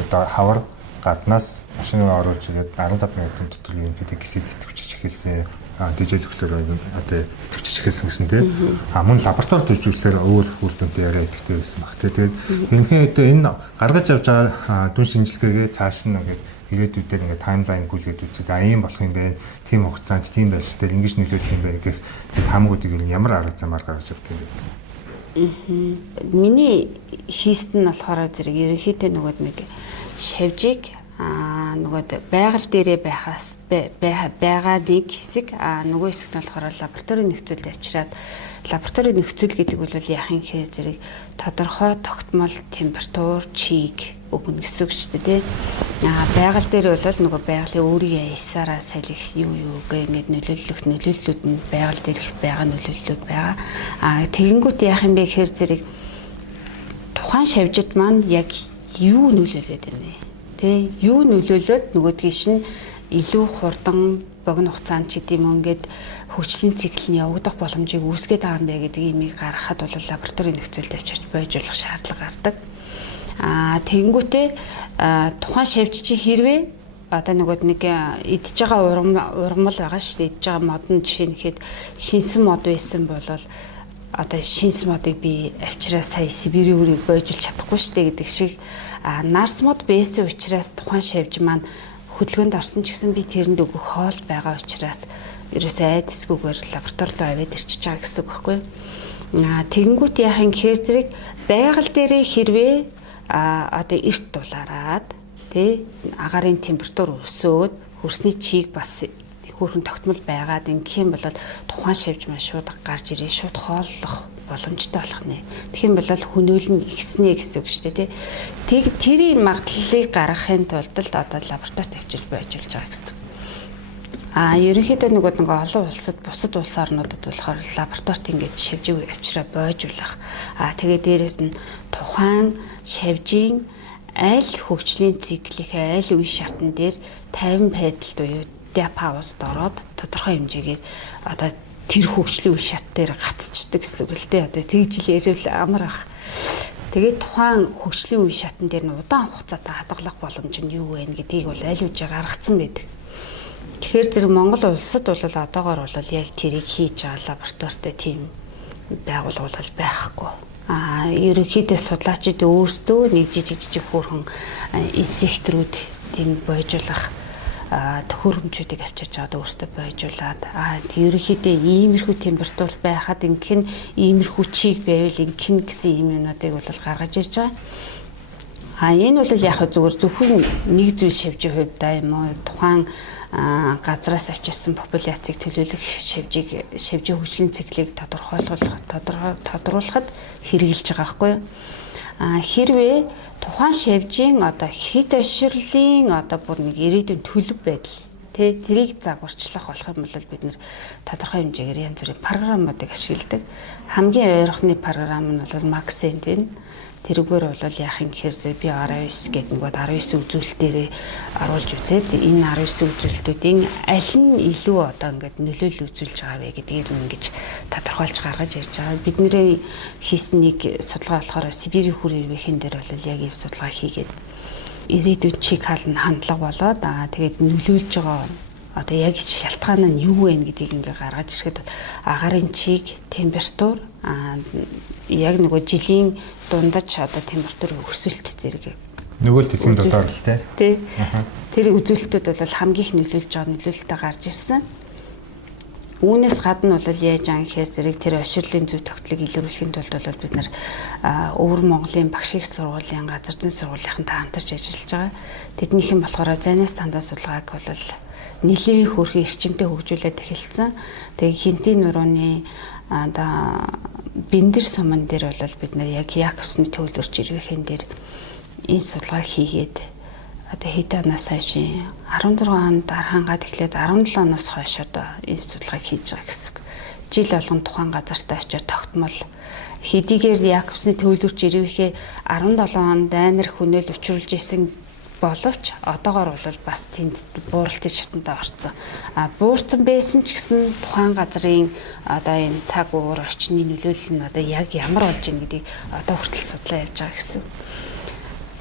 одоо хавар гаднаас машин руу оруулж ирээд 15 минутын дотор ерөнхийдөө гисэд идэвчж эхэлсэн. дижээлөхлөөр одоо идэвхжиж эхэлсэн гэсэн тийм. Мөн лабораторид үзүүлэхээр өөр үр дүнтэй яриа идэвхтэй байсан баг. Тэгээд ерөнхийдөө энэ гаргаж авч байгаа дүн шинжилгээгээ цааш нь ингээд ирээдүйдээр ингээд таймлайн гүйлгээд үзээд ийм болох юм байна. Тим хугацаанд тийм байдлаар ингэж нөлөөлөх юм байна гэх хамгуудыг нь ямар арга замаар гаргаж авдаг юм бэ? Миний хийсэн нь болохоор зэрэг ерөнхийдөө нөгөө нэг шавжийг нөгөө байгаль дээрээ байгаа нэг хэсэг нөгөө хэсэгт нь болохоор лабораторийн нөхцөлд авчираад лабораторийн нөхцөл гэдэг бол яах юм гэхээр зэрэг тодорхой тогтмол температур чийг өгнө гэсэн үг шүү дээ. Байгаль дээр бол нөгөө байгалийн өөрийн ясаараа салхи юу гэх ингээд нөлөөллүүд нь байгаль дээрх байгаа нөлөөллүүд байгаа. Тэгэнгүүт яах юм бэ гэхээр зэрэг тухайн шавжид маань яг юу нөлөөлөд байна вэ? Тэ юу нөлөөлөд нөгөөдгий шин илүү хурдан богино хугацаанд ч гэдэм юм ингээд хөгжлийн цикл нь явагдах боломжийг үүсгэж байгаа юм бэ гэдэг имийг гаргахад бол лабораторийн нөхцөлд авчирч бойжуулах шаардлага гардаг. Тэгэнгүүтээ тухайн шавж чи хэрвээ одоо нөгөөд нэг идж байгаа ургамал байгаа шүү дээ. Идж байгаа мод нь жишээ нь хэд шинсэн мод байсан бол одоо шинс модыг би авчираа сая Сибирийн үрийг бойжуулж чадахгүй шүү дээ гэдэг шиг нарс мод байсан учраас тухайн шавж маань хөдөлгөөнд орсон ч гэсэн би тэрэнд өгөх хоол байгаа учраас ерөөсөө айдсгүйгээр лаборатори руу аваад ирчихэж байгаа гэсэн үг байхгүй. Тэгэнгүүт яах юм гэхээр зэрэг байгаль дээрээ хэрвээ одоо эрт дулаарад тий агаарын температур өсөөд хөрсний чийг бас хөөрхөн тогтмол байгаад ингэх юм бол тухайн шавж маань шууд гарч ирээ шууд хооллох боломжтой болох нэ. Тэгэх юм бол хөнөөл нь ихснэ гэсэн үг шүү дээ тий. Тэрийн магадлалыг гаргахын тулд л одоо лабораторид авчирч бойжуулж байгаа гэсэн. Ерөнхийдөө нэг олон улсад бусад улс орнуудад болохоор лабораторид ингээд шавжийг авчираа бойжуулах. Тэгээд дээрэс нь тухайн шавжийн аль хөгжлийн циклийнхээ аль үе шатн дээр 50 байдалд буюу диапауст ороод тодорхой хэмжээгээр одоо тэр хөгжлийн үе шат дээр гацчдаг гэсэн үг л дээ. Одоо тэгж л ярил амар ах. Тэгээд тухайн хөгжлийн үе шатн дээр нь удаан хугацаатай хадгалах боломж нь юу вэ гэдгийг бол аль үжи гаргацсан байдаг. Тэгэхээр зэрэг Монгол улсад бол одоогоор бол яг тэрийг хийж байгаа лабораторитой тийм байгууллага бол байхгүй. Ерөнхийдөө судлаачид өөрсдөө нэг жижиг хөөрхөн инсектрүүд тийм бойжуулах төхөөрөмжүүдийг авчирч байгаад өөрсдөө бойжуулаад ерөнхийдөө иймэрхүү температур байхад ингэх нь иймэрхүү чийг байвал ингэх нь гэсэн ийм юмнуудыг бол гаргаж ирж байгаа. Энэ бол яг зүгээр зөвхөн нэг зүйл шавжийн хувьд юм уу тухайн газраас авчирсан популяцийг төлөөлөх шавжийн хөгжлийн циклийг тодруулахад хэрэгжилж байгаа байхгүй юу? Хэрвээ тухайн шавжийн одоо хэд оширлын одоо бүр нэг ирээдүйн төлөв байдал тэрийг загварчлах болох юм бол бид нэр тодорхой хэмжээгээр янз бүрийн програмуудыг ашигладаг. Хамгийн ойрхны програм нь бол Maxent энэ. Тэрүүгээр бол яах юм гэхээр би 19 гэдэг нэг 19 үзүүлэлтээрээ оруулж үзээд энэ 19 үзүүлэлтүүдийн аль нь илүү одоо ингээд нөлөөлөл үзүүлж байгаа вэ гэдгийг ингэж тодорхойлж гаргаж ирж байгаа. Бидний хийсэн нэг судалгаа болохоор Сибирийн хүр ирвэхийн дээр бол яг ийм судалгаа хийгээд ирээдүйн чиг хаалт хандлага болоод тэгээд нөлөөлж байгаа одоо яг шалтгаан нь юу вэ гэдгийг ингээ гаргаж ирэхэд агарын чиг, температур яг нөгөө жилийн дундаж одоо температур өсөлт зэрэг нөгөө л тэтгэн дотор л тий. Тэр үзүүлэлтүүд бол хамгийн их нөлөөлж байгаа нөлөөлөлтөй гарч ирсэн. Үүнээс гадна бол яаж аа гэхээр зэрэг тэр оширлын зөв тогтолцоог илрүүлэхийн тулд бол бид нар Өвөр Монголын багш их сургуулийн газар зүйн сургуулийнхантай хамтарч ажиллаж байгаа. Тэднийхэн болохоор зайнаас тандаа судалгааг бол нэлээд хөөрхөн эрчимтэй хөгжүүлээд эхэлсэн. Тэгээ хинтийн нурууны одоо бэндэр суман дээр бол бид нар яг усны төвлөрч ирвэхэн дээр энэ судалгаа хийгээд одоо хэдэн оноос хойш 16 онд дархангаад эхлээд 17 оноос хойш одоо энэ судалгааг хийж байгаа гэсэн үг. Жил болгон тухайн газартаа очиод тогтмол хэдийгээр яг усны төвлөрч ирвэхээ 17 онд амар хөнөөл учруулж исэн боловч одоогоор бол бас тэнд бууралтын шатанд орсон. Буурсан байсан ч гэсэн тухайн газрын одоо энэ цаг уур орчны нөлөөлөл нь одоо яг ямар болж байгаа гэдгийг одоо хүртэл судлаа явж байгаа гэсэн.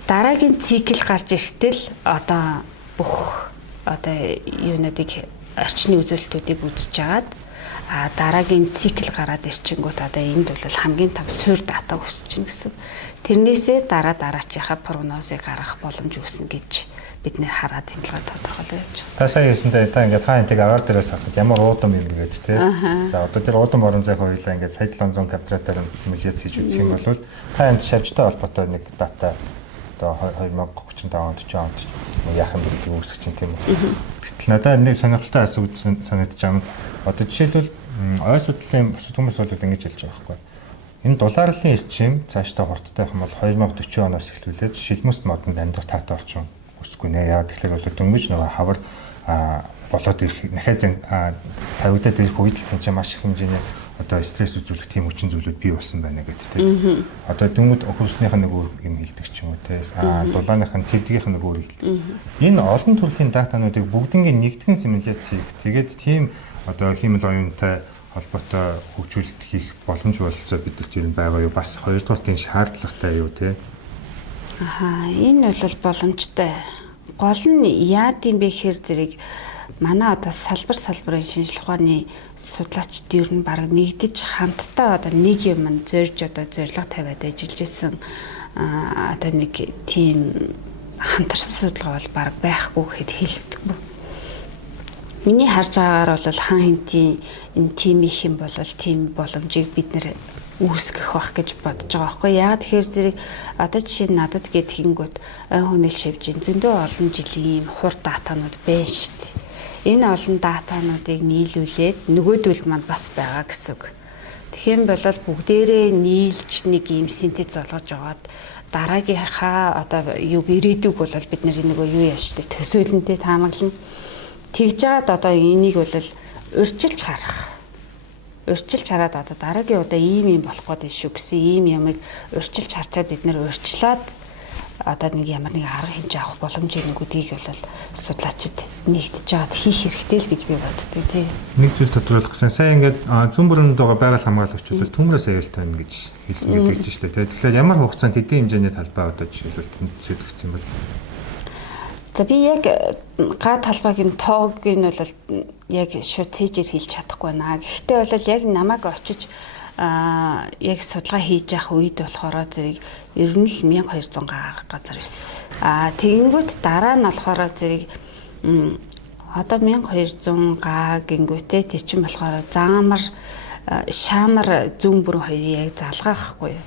Дараагийн цикл гарч ирэхдээ л одоо бүх одоо юунуудыг орчны үзүүлэлтүүдийг үзэж агаад дараагийн цикл гараад ирчингүүт одоо энд бол хамгийн том суурь дата өсөж чинь гэсэн. Тэрнээсээ дараачийнхаа прогнозыг гаргах боломж үүснэ гэж бид нэр хараад тэмдэглэж тодорхойлоо явж байгаа. Та сая хэлсэндээ та ингээд хаантыг агаар дээрээс авах ямар уудам юм гээд тий. За одоо тэр уудам орон зай хоёулаа ингээд сая 700 квадратаар симуляц хийж үзсэн юм бол та энд шавжтай холбоотой нэг дата одоо 2035 онд 40 онд яах юм бэ гэдэг үүсгэж чинь тийм үү. Гэтэл надад нэг сонирхолтой асуулт санагдаж байгаа юм. Одоо жишээлбэл ой судлалын хүмүүс бол ингэж хэлж байгаа байхгүй. Энэ дулаарлын эрчим цаашдаа хурдтай байх юм бол 2040 оноос эхлүүлээд шилмөст модонд амьдрах таатай орчин үсэхгүй нэ. Яа тэгэхээр бол дөнгөж нөгөө хавар болоод ирэх дахиад 50-даад ирэх үед л тийм маш их хэмжээний одоо стресс үзүүлэх тийм хүчин зүйлүүд бий болсон байна гэдэг тийм. Одоо дөнгөд хөлснийх нь нөгөө юм хилдэг ч юм уу тийм. Дулааных нь цэвдгийнх нь нөгөө хилдэг. Энэ олон төрлийн датануудыг бүгднийг нэгтгэн симуляц хийх. Тэгээд тийм одоо химэл оюунтай холбоотой хөгжүүлэлт хийх боломж бололцоо бидэрт ер нь байгаа юу? Бас хоёрдугаар тийм шаардлагатай юу те? Энэ бол боломжтой. Гол нь яад юм бэ гэхээр зэрэг манай одоо салбарын шинжилгээ ухааны судлаачид ер нь баг нэгдэж хамтдаа одоо нэг юм зорж одоо зорилго тавиад ажиллаж исэн одоо нэг тийм хамтарсан судалгаа бол баг байхгүй гэхэд хэлсдэггүй. Миний харж байгаагаар бол хаан хинтийн энэ тим их юм бол тийм боломжийг бид нэр үүсгэх бах гэж бодож байгаа байхгүй. Яг тэгэхээр зэрэг одоо жишээ нь надад гээд хингүүт ой хүнэл шивжин зөндөө олон жилийн ийм хурд датанууд байна шүү дээ. Энэ олон датануудыг нийлүүлээд нөгөөдөл маань бас байгаа гэсэн үг. Тэгэх юм бол бүгдээрээ нийлж нэг ийм синтез болгож аваад дараагийнхаа одоо юг ирээдүг бол бид нөгөө юу яаш штэ төсөөлөнтэй таамаглана. Тэгж жаад одоо энийг бол урьдчилж харах. Урьдчилж хараад одоо дараагийн удаа ийм болох гээд шүү гэсэн ийм ямыг урьдчилж харчаад бид нэр урьдчилаад одоо нэг ямар нэг арга хэмжээ авах боломжийг нөгөөдгийг бол судлаачид нэгдэж жаад хийх хэрэгтэй л гэж би боддог тий. Нэг зүйл тодруулах гэсэн. Сайн ингээд зүүн бүрээнд байгаа байгаль хамгаалагч бол төмрөөс аюултай байна гэж хэлсэн гэдэг чинь шүү дээ. Тэгэхээр ямар хугацаанд эдийн хэмжээний талбай одоо жишээлбэл тэнд сөйдөгцсөн бол. За би яг га талбайгийн тоог нь бол яг шууд цээжээр хэлж чадахгүй байна. Гэхдээ бол яг намайг очиж яг судалгаа хийж явах үед болохоор зэрэг ер нь л 1200 га газар байсан. Тэгэнгүүт дараа нь болохоор зэрэг одоо 1200 га гингүүтээ тэр чинь болохоор заамар шаамар зүүн бүрэн хоёрыг яг залгаахгүй.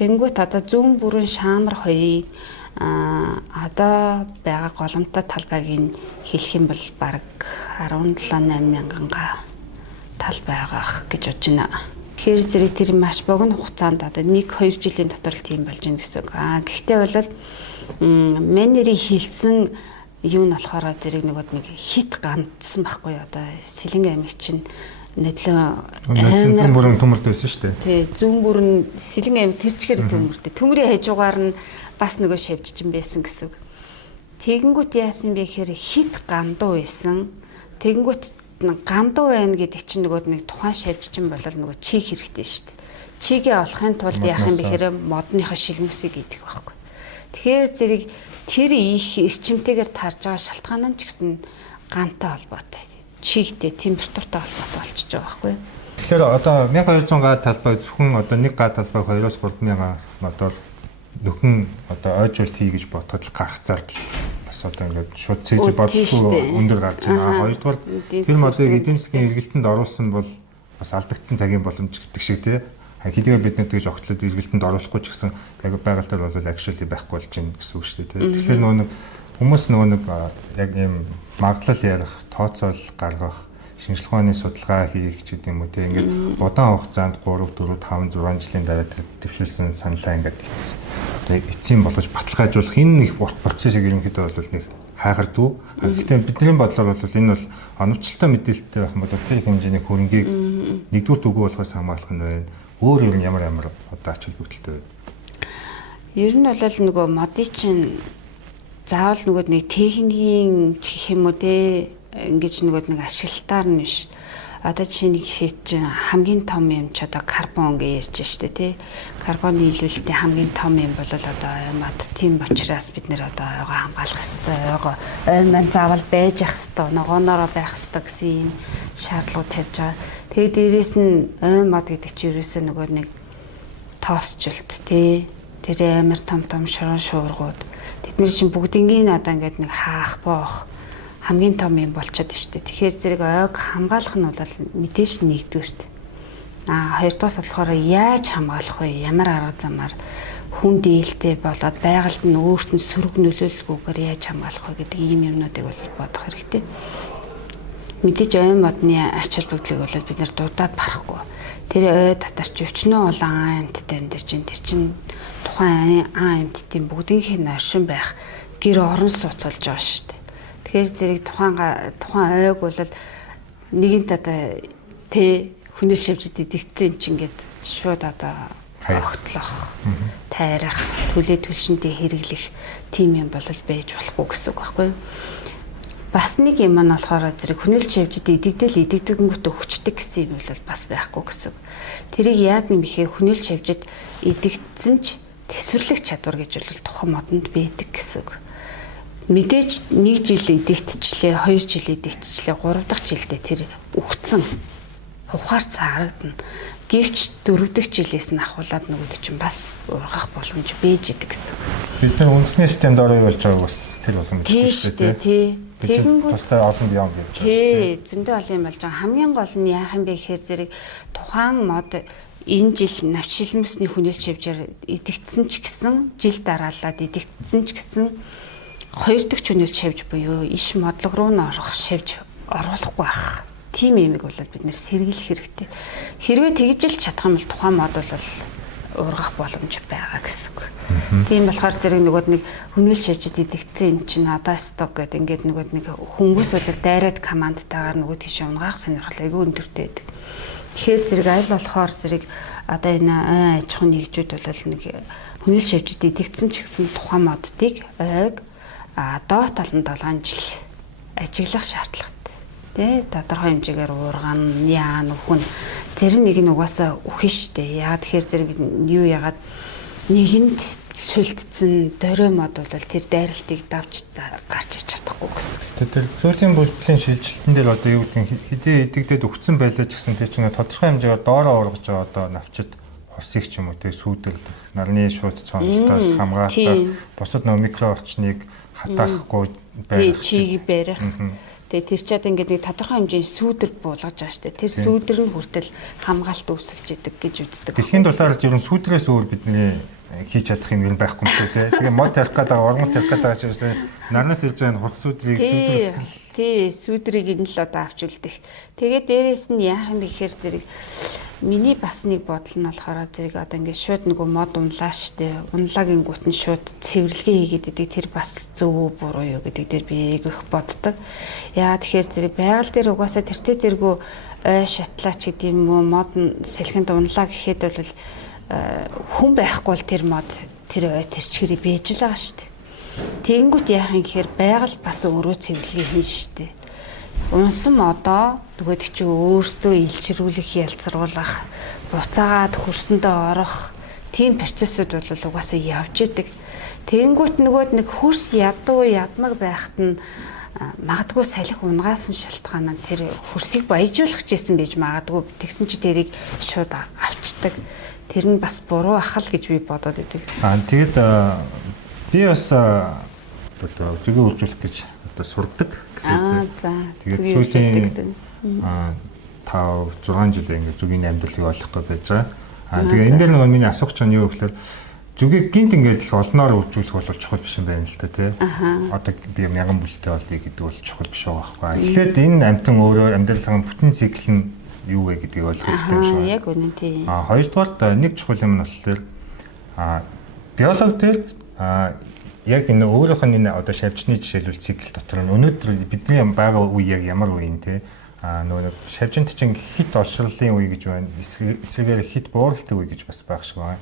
Тэгэнгүүт одоо зүүн бүрэн шаамар хоёрыг одоо байгаа голомтой талбайг хэлэх юм бол баг 17-8 мянган га талбай байгаах гэж бодож байна. Тэгэхээр зэрэг тэр маш богино хугацаанд одоо 1-2 жилийн дотор л тийм болж ийн гэсэн үг. Гэхдээ бол манерийг хэлсэн юу нь болохоор зэрэг нэг хит гандсан байхгүй одоо Сэлэнг аймаг чинь зүүн бүрэн төмөрд байсан шүү дээ. Тий, зүүн бүрэн Сэлэнг аймаг тэрчгээр төмөрдөө. Төмрийн хажуугаар нь бас нөгөө шавжчин байсан гэсэн үг. Тэгэнгүүт яасан бэ гэхээр хит гандуу байсан. Тэгэнгүүт гандуу байна гэдэг чинь нөгөө нэг тухайн шавжчин бол нөгөө чиг хэрэгтэй шүү дээ. Чигээ олохын тулд яах юм бэ гэхээр модныхоо шилмүсийг идэх байхгүй. Тэгэхээр зэрэг тэр их эрчимтэйгээр тарж байгаа шалтгаан нь ч гэсэн гантай холбоотой. Чигтэй температуртай холбоотой болчихж байгаа байхгүй. Тэгэхээр одоо 1200 га талбай зөвхөн одоо нэг га талбай 2-3 модоор нөхөн одоо ойжуулт хий гэж бодоход л гарах зардал бас одоо ингээд шууд цээж боловсгүй өндөр гарч байна. Хоёрдугаар тэр модыг эдийн засгийн эргэлтэнд оруулсан бол бас алдагдсан цагийн боломж гэдэг шиг тий. Хэдийгээр бид нэг тэгж огтлоод эргэлтэнд оруулахгүй ч гэсэн байгаль дээр бол actually байхгүй болж байна гэсэн үг шүү дээ тий. Тэгэхээр нөгөө нэг хүмүүс нөгөө нэг яг ийм магадлал ярих, тооцоол гаргах, шинжилгээ ухааны судалгаа хийх ч гэдэг юм уу тий. Ингээд удаан хугацаанд 3, 4, 5, 6 жилийн дараа дэвшүүлсэн саналаа ингээд эцсэн. Одоо эцсийн болгож баталгаажуулах энэ нэг процессыг ерөнхийдөө бол нэг хайгардгүй. Гэхдээ бидний бодлоор бол энэ бол оновчлолтой мэдээлэлтэй байх юм бол тэр их хэмжээний хөрөнгийг нэгдүгээр үгүй болохоос хамгаалах нь байна. Өөр ер нь ямар одоо ач холбогдолтой вэ? Ер нь бол нөгөө модын чинь заавал нөгөө нэг техникийн ч гэх юм уу те ингэж нөгөө нэг ашиглалтаар нь биш. Одоо жишээ нэг хийж хамгийн том юм ч одоо карбон гэж ярьж штэ тий. Карбоны нийлүүлэлтийн хамгийн том юм бол одоо оймод. Тийм учраас бид нэр одоо ойгоо хамгаалах хэрэгтэй. Ойгоо ойман заавал байж ах хэрэгтэй. Ногооноороо байх хэрэгтэй гэсэн юм шаардлагууд тавьж байгаа. Тэгээд дээрэс нь оймод гэдэг чинь ерөөсөө нөгөө нэг тоосчлт тий. Тэр амар том шорон шуургууд. Тэдний чинь бүгднийг одоо ингээд нэг хаах боох хамгийн том юм болчиход штэ. Тэгэхээр зэрэг ойг хамгаалах нь бол мэдээж нэгдүгürt. Хоёрдугаар болохоор яаж хамгаалах вэ? Ямар арга замаар хүн дээлтэй болоод байгальд нь өөрт нь сөрөг нөлөөлөлгүйгээр яаж хамгаалах вэ гэдэг ийм юмнуудыг бол бодох хэрэгтэй. Мэдээж ойн модны ач холбогдлыг бол бид нэр дурдаад барахгүй. Тэр ой татарч өчнөө олон амьттай энэ чинь тэр чинь тухайн амьтдын бүгдийнх нь оршин байх гэр орон сууц болж байгаа шүү дээ. Тэгэхээр зэрэг тухайн ойг бол нэгэнт одоо хүнээс шивжид идэгцсэн юм чинь ингээд шууд одоо огтлох, тайрах, төлөө төлшөнтэй хэрэглэх тийм юм бол байж болохгүй гэсэн үг байхгүй юу? Бас нэг юм нь болохоор зэрэг хүнээс шивжид идэгдэнгүүтээ хүчдэг гэсэн юм бол бас байхгүй гэсэн үг. Тэрийг яад юм бэхээ хүнээс шивжид идэгдсэн ч тэсвэрлэх чадвар гэж бол тухайн модонд байдаг гэсэн үг. Мэдээж 1 жил идэгтчлээ, 2 жил идэгтчлээ, 3 дахь жилдээ тэр үхсэн ухаар цаарагдана. Гэвч 4 дахь жилээс нь ахуулаад нөгөөд чинь бас ургах боломж бэж идэг гэсэн. Бид нар үндэсний системд орой болж байгааг бас тэр болон мэдгүй шүү дээ. Тий. Тэгэнгүүт тустай олон бий юм гэж байна. Тий, зөндөө олон юм болж байгаа. Хамгийн гол нь яах юм бэ гэхээр зэрэг тухайн мод энэ жил навч шилмэсний хүнээс шивжээр идэгдсэн ч гэсэн жил дараалаад идэгдсэн ч гэсэн 2 дахь хүнээс шивж буюу иш модлог руу н орох шивж оруулахгүй байх. Тийм юмыг бол бид нэр сэргийлэх хэрэгтэй. Хэрвээ тэгж л чадах юм бол тухайн мод бол ургах боломж байгаа гэсэн үг. Тийм болохоор зэрэг нөгөөд нэг хүнээс шивжид идэгдсэн юм чинь одоо сток гэдэг ингээд нөгөөд нэг хөнгөс бол дайраад командтайгаар нөгөө тийш унгаах сонирхол айгүй өндөртэй байдаг. Тэгэхээр зэрэг аль болохоор зэрэг одоо энэ аж ахуйн нэгжүүд бол нэг хүнээс шивжид идэгдсэн ч гэсэн тухайн моддыг ойг доод талд 7 жил ажиглах шаардлагатай. Тэ тодорхой хэмжээгээр уурган, яан, өхөн зарим нэг нь угаасаа үхэн штэ. Яагаад тэгэхээр зэрэг юу яагаад нэгэнд сүлдсэн дөрөө мод бол тэр дайралтыг давж гарч иж чадахгүй гэсэн. Тэр зүйлийн бүртгэлийн шилжилтэн дээр одоо юу гэдэг хэдий идэгдээд өгцөн байлаа ч гэсэн тэр чинь тодорхой хэмжээгээр доороо ургаж байгаа одоо навчид хосыг ч юм уу тий сүйдэрлэх, нарны шууд цонхтоос хамгаалах, бусад нөө микро орчныг хатаахгүй байх, чийг барих. Тэгээ тэр ч одоо ингээд нэг тодорхой хэмжээний сүүдэр буулгаж байгаа шүү дээ. Тэр сүүдэр нь хүртэл хамгаалт үүсгэж идэг гэж үздэг. Тэхийн тулаар ер нь сүүдрээс өөр бидний хийж чадах юм ер нь байхгүй юм шүү дээ. Тэгээ мод тарих гэдэг, ургамал тарих гэдэг ч ерөөсөө нарнаас ирж байгаа хурц сүүдрийг сүүдрэх. Тий, сүүдрийг энэ л одоо авч үлдэх. Тэгээ дээрэс нь яах юм бэ гэхээр зэрэг миний бас нэг бодол нь болохоор зэрэг одоо ингээд шууд нөгөө мод унлаа штэ. Унлагын гут нь шууд цэвэрлэгээ хийгээд идэг тэр бас зөв үү буруу юу гэдэг дээр би их боддог. Яа тэгэхээр зэрэг байгаль дээр угаасаа тэртээ тэргүй ой шатлаач гэдэг юм уу мод салхинд унлаа гэхэд бол хүн байхгүй бол тэр мод тэр ой тэр чигээрээ бийж л байгаа штэ. Тэгэнгүүт яах юм гэхээр байгаль бас өөрөө цэвэрлэгээ хийн штэ. Унсан модоо нөгөөд чи өөртөө илчрүүлэх, ялцруулах, буцаагаад хөрсөндөө орох тийм процессыг бол угаасаа явж идэг. Тэгэнгүүт нөгөөд нэг хөрс ядуу ядмаг байхад нь магадгүй салхи унгаас нь шалтгаан нь тэр хөрсийг баяжуулах гэсэн байж магадгүй. Тэгсэн чи тэрийг шууд авчдаг. Тэр нь бас буруу ахал гэж би бодоод идэг. Тэгэд би бас одоо зөвгөө үржүүлэх гэж одоо сурдаг. Тэгээд сүүлийн 5-6 жилээ ингээд зүгийн амьдралыг ойлгохгүй байж байгаа. Тэгээ энэ дээр нөгөө миний асуух чинь юу гэхээр зүгийг гинт ингээд их олноор үржүүлэх бол чухал биш юм байна л да тий. Одоо би мянган бүлтэй болъё гэдэг бол чухал биш байгаа байхгүй. Эхлээд энэ амтан өөрөө амьдралын бүтэн цикл нь юу вэ гэдгийг ойлгох хэрэгтэй юм шиг байна. Яг үнэн тий. Хоёрдугаарт нэг чухал юм нь болохоор биологи дээр яг энэ өөрийнх нь энэ одоо шавьчны жишээлбэл цикл дотор нь өнөөдөр бидний байгаа үе яг ямар үе юм те нөгөө шавьчинт чинь хит олшрлын үе гэж байна. Эсрэгээр хит бууралтын үе гэж бас байх шиг байна.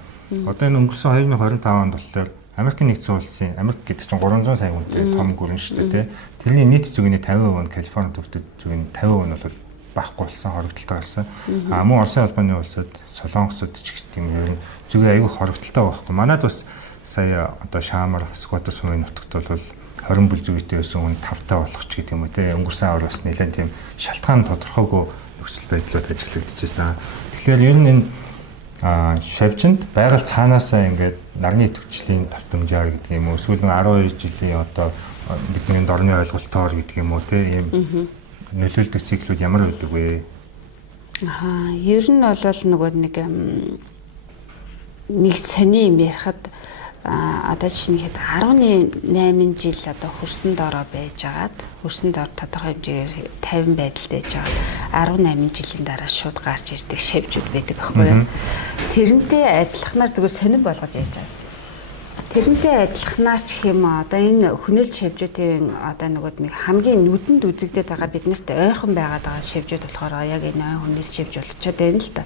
Одоо энэ өнгөрсөн 2025 онд болохоор Америкийн нэгдсэн улсын Америк гэдэг чинь 300 сая хүнтэй том гүрэн шүү дээ те. Тэрний нийт зүгийн 50% нь Калифорни төвд зүгийн 50% нь бол байхгүй болсон, хоригдталтай болсон. Мөн Оросын албаны улсууд, Солонгосууд ч гэх юм ер нь зүгээр аюул хоригдталтай байхгүй. Манайд бас сая одоо Шаамар, Скватер сумын нутагт бол 20 бүл зүйтэй байсан хүн 5 болох ч гэдэг юм уу те. Өнгөрсөн ор бас нэлээд тийм шалтгаан тодорхойгүй нөхцөл байдлууд ажиглагдчихсан. Тэгэхээр ер нь энэ шавьчинд байгаль цаанаасаа ингээд нарны идэвхжлийн давтамжаар гэдэг юм уу эсвэл 12 жилийн одоо бидний дорны ойлголтоор гэдэг юм уу те ийм нөлөөлдөг циклүүд ямар байдаг вэ? Ер нь бол нөгөө нэг сони юм ярихад одоо жишээгээд 18 жил одоо хөрсөн доороо байжгаад хөрсөн доор тодорхой хэмжээгээр 50 байдалд байж байгаа 18 жилийн дараа шууд гарч ирдэг шавьжууд байдаг аахгүй юу. Тэрнтэй адилханаар зүгээр сонирн болгож яаж байгаа. Тэрнтэй адилханаар ч юм одоо энэ хөнөөлж шавьжуудын одоо нэг хамгийн нүдэнд үзэгдээд байгаа биднэрт ойрхон байгаад байгаа шавьжууд болохоор яг энэ ой хөнөөлж шавьж болчиход байна л да.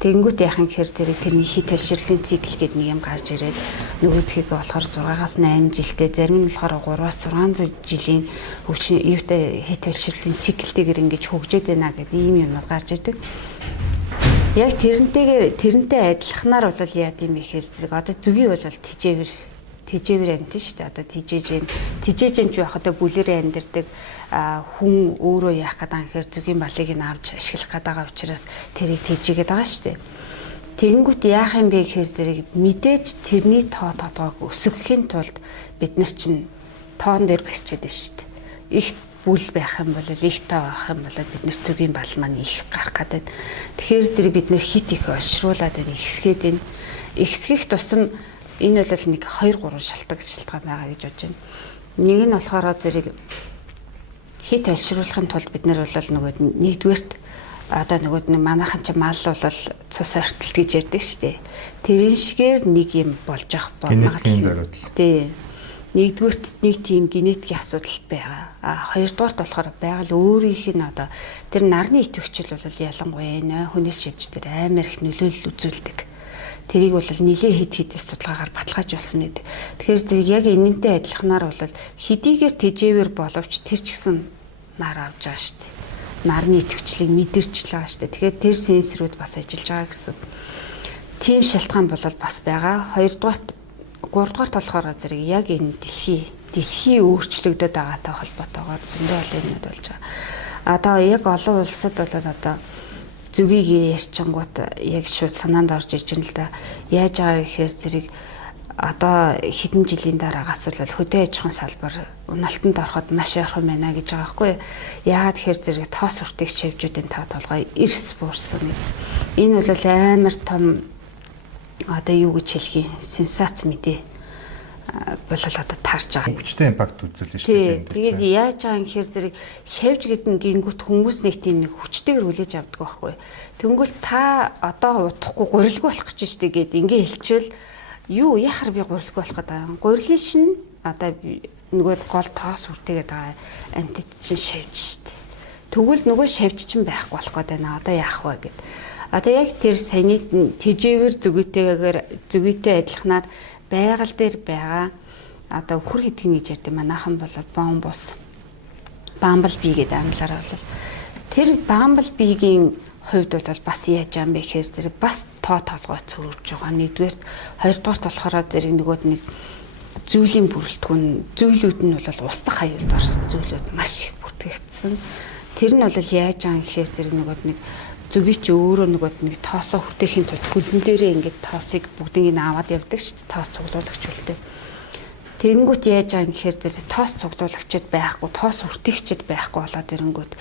Тэнгүүт яхан гэхээр зэрэг тэрний хит төвшөрлийн цикл гэдэг нэг юм гарч ирээд нөгөөдхийг болохоор 6-аас 8 жилдээ зарим нь болохоор 3-аас 600 жилийн өвчин юутай хит төвшөрлийн циклтэйгээр ингэж хөгжөөд байна гэдэг ийм юмнууд гарч ирдэг. Яг тэрнтэй адилханаар бол яа гэм ихээр зэрэг одоо зүгийн бол тижээвэр амьд шүү дээ. Одоо тижээж ч байх одоо бүлэрээ амьдэрдэг хүн өөрөө яах гэдэг юм гэхээр зүгийн балыг нь авч ашиглах гэдэг учраас тэрийг тижээгээд байгаа шүү дээ. Тэгэнгүүт яах юм бэ гэхээр зэрэг мэдээж тэрний тоогоог өсгөхийн тулд бид нар чинь тоон дээр барьчаад байна шүү дээ. Их бүл байх юм бол их тоо байх юм бол бид нар зүгийн бал маань их гарах гэдэг. Тэгэхээр зэрэг бид нар хит их ошруулаад байна, ихсгээд байна. Ихсгэх тусам энэ бол нэг 2-3 шалтгаан байгаа гэж бодож байна. Нэг нь болохоор зэрэг хит ошруулахын тулд бид нар бол нэгдүгээрт одоо манайхан ч мал бол цус ортолт гэж ярьдаг шүү дээ. Тэрэн шигээр нэг юм болж ах магадлал. Тий. Нэгдүгээрт нэг тийм генетикийн асуудал байгаа. Хоёрдугаарт болохоор байгаль өөрийнх нь одоо тэр нарны идэвхжил бол ялангуяа хүнээс шивж тэр амар их нөлөөлөл үзүүлдэг. Тэрийг бол нэлээ хэд судалгаагаар баталгааж болсон мэд. Тэгэхээр зэрэг яг энэнтэй адилханаар бол хэдийгээр тэжээвэр боловч тэр ч гэсэн нар авч байгаа шүү дээ. Нарны идэвхжлийг мэдэрч л байгаа шүү дээ. Тэгэхээр тэр сенсорууд бас ажиллаж байгаа гэсэн. Тийм шалтгаан бол бас байгаа. Гуравдугаарт болохоор зэрэг яг энэ дэлхий өөрчлөгдөд байгаатай холбоотойгоор зөндөө олоннууд болж байгаа. Одоо яг олон улсад бол одоо зүгийг ярьчингууд яг шууд санаанд орж иж байна л да. Яаж байгаа вэ гэхээр зэрэг одоо хэдэн жилийн дараагаас бол хөдөө аж ахуйн салбар уналтанд ороход маш ойрхон байна гэж байгаа байхгүй юу. Яагаад тэгэхээр зэрэг тоос хүртэх шивжүүдийн тав толгой эрс буурсан. Энэ бол амар том одоо юу гэж хэлэх юм сенсац мэдээ болол одоо таарч байгаа. Хүчтэй импакт үзүүлж шүү дээ. Тэгээд яаж байгаа юм гэхээр зэрэг шавж гэдэг гингүүт хүмүүс нэг тийм нэг хүчтэйгэр хүлээж авдаг байхгүй. Тэнгүүл та одоо удахгүй гурилгүй болох гэж штэ гэд ингээ хэлчихвэл юу яхаар би гурилгүй болох гэдэг. Гурилын шин одоо нөгөө гол тоос хүртээгээд байгаа амтд чинь шавж штэ. Тэгвэл нөгөө шавж чинь байхгүй болох гээд байна. Одоо яах вэ гэд. Одоо яг тэр саяны тэжээвэр зүгийтэй адилханаар байгаль дээр байгаа одоо үхэр хэдгэн гэж ярьдаг манайхан бол бамбл бий гэдэг англиараа бол тэр бамбл биегийн хувьд бол бас яаж юм бэ гэхээр зэрэг бас толгой цөөрж байгаа. Нэгдүгээр хоёрдугаарт болохоор зэрэг нэг зүйлийн бүрэлдэхүүн зүйлүүд нь бол устдах аюулд орсон зүйлүүд маш их бүртгэгдсэн. Тэр нь бол яаж байгаа гэхээр зэрэг нэг зүгийн чи өөрөө нэг тоосоо хүртэхийн тулд хөлн дээрээ ингээд тоосыг бүгдийг нь аваад явдаг шүү дээ. Тоос цуглуулагч үлдээ. Тэгэнгүүт яаж байгаа юм гэхээр зэрэг тоос цуглуулагчд байхгүй, тоос хүртээгчд байхгүй болоод ирэнгүүт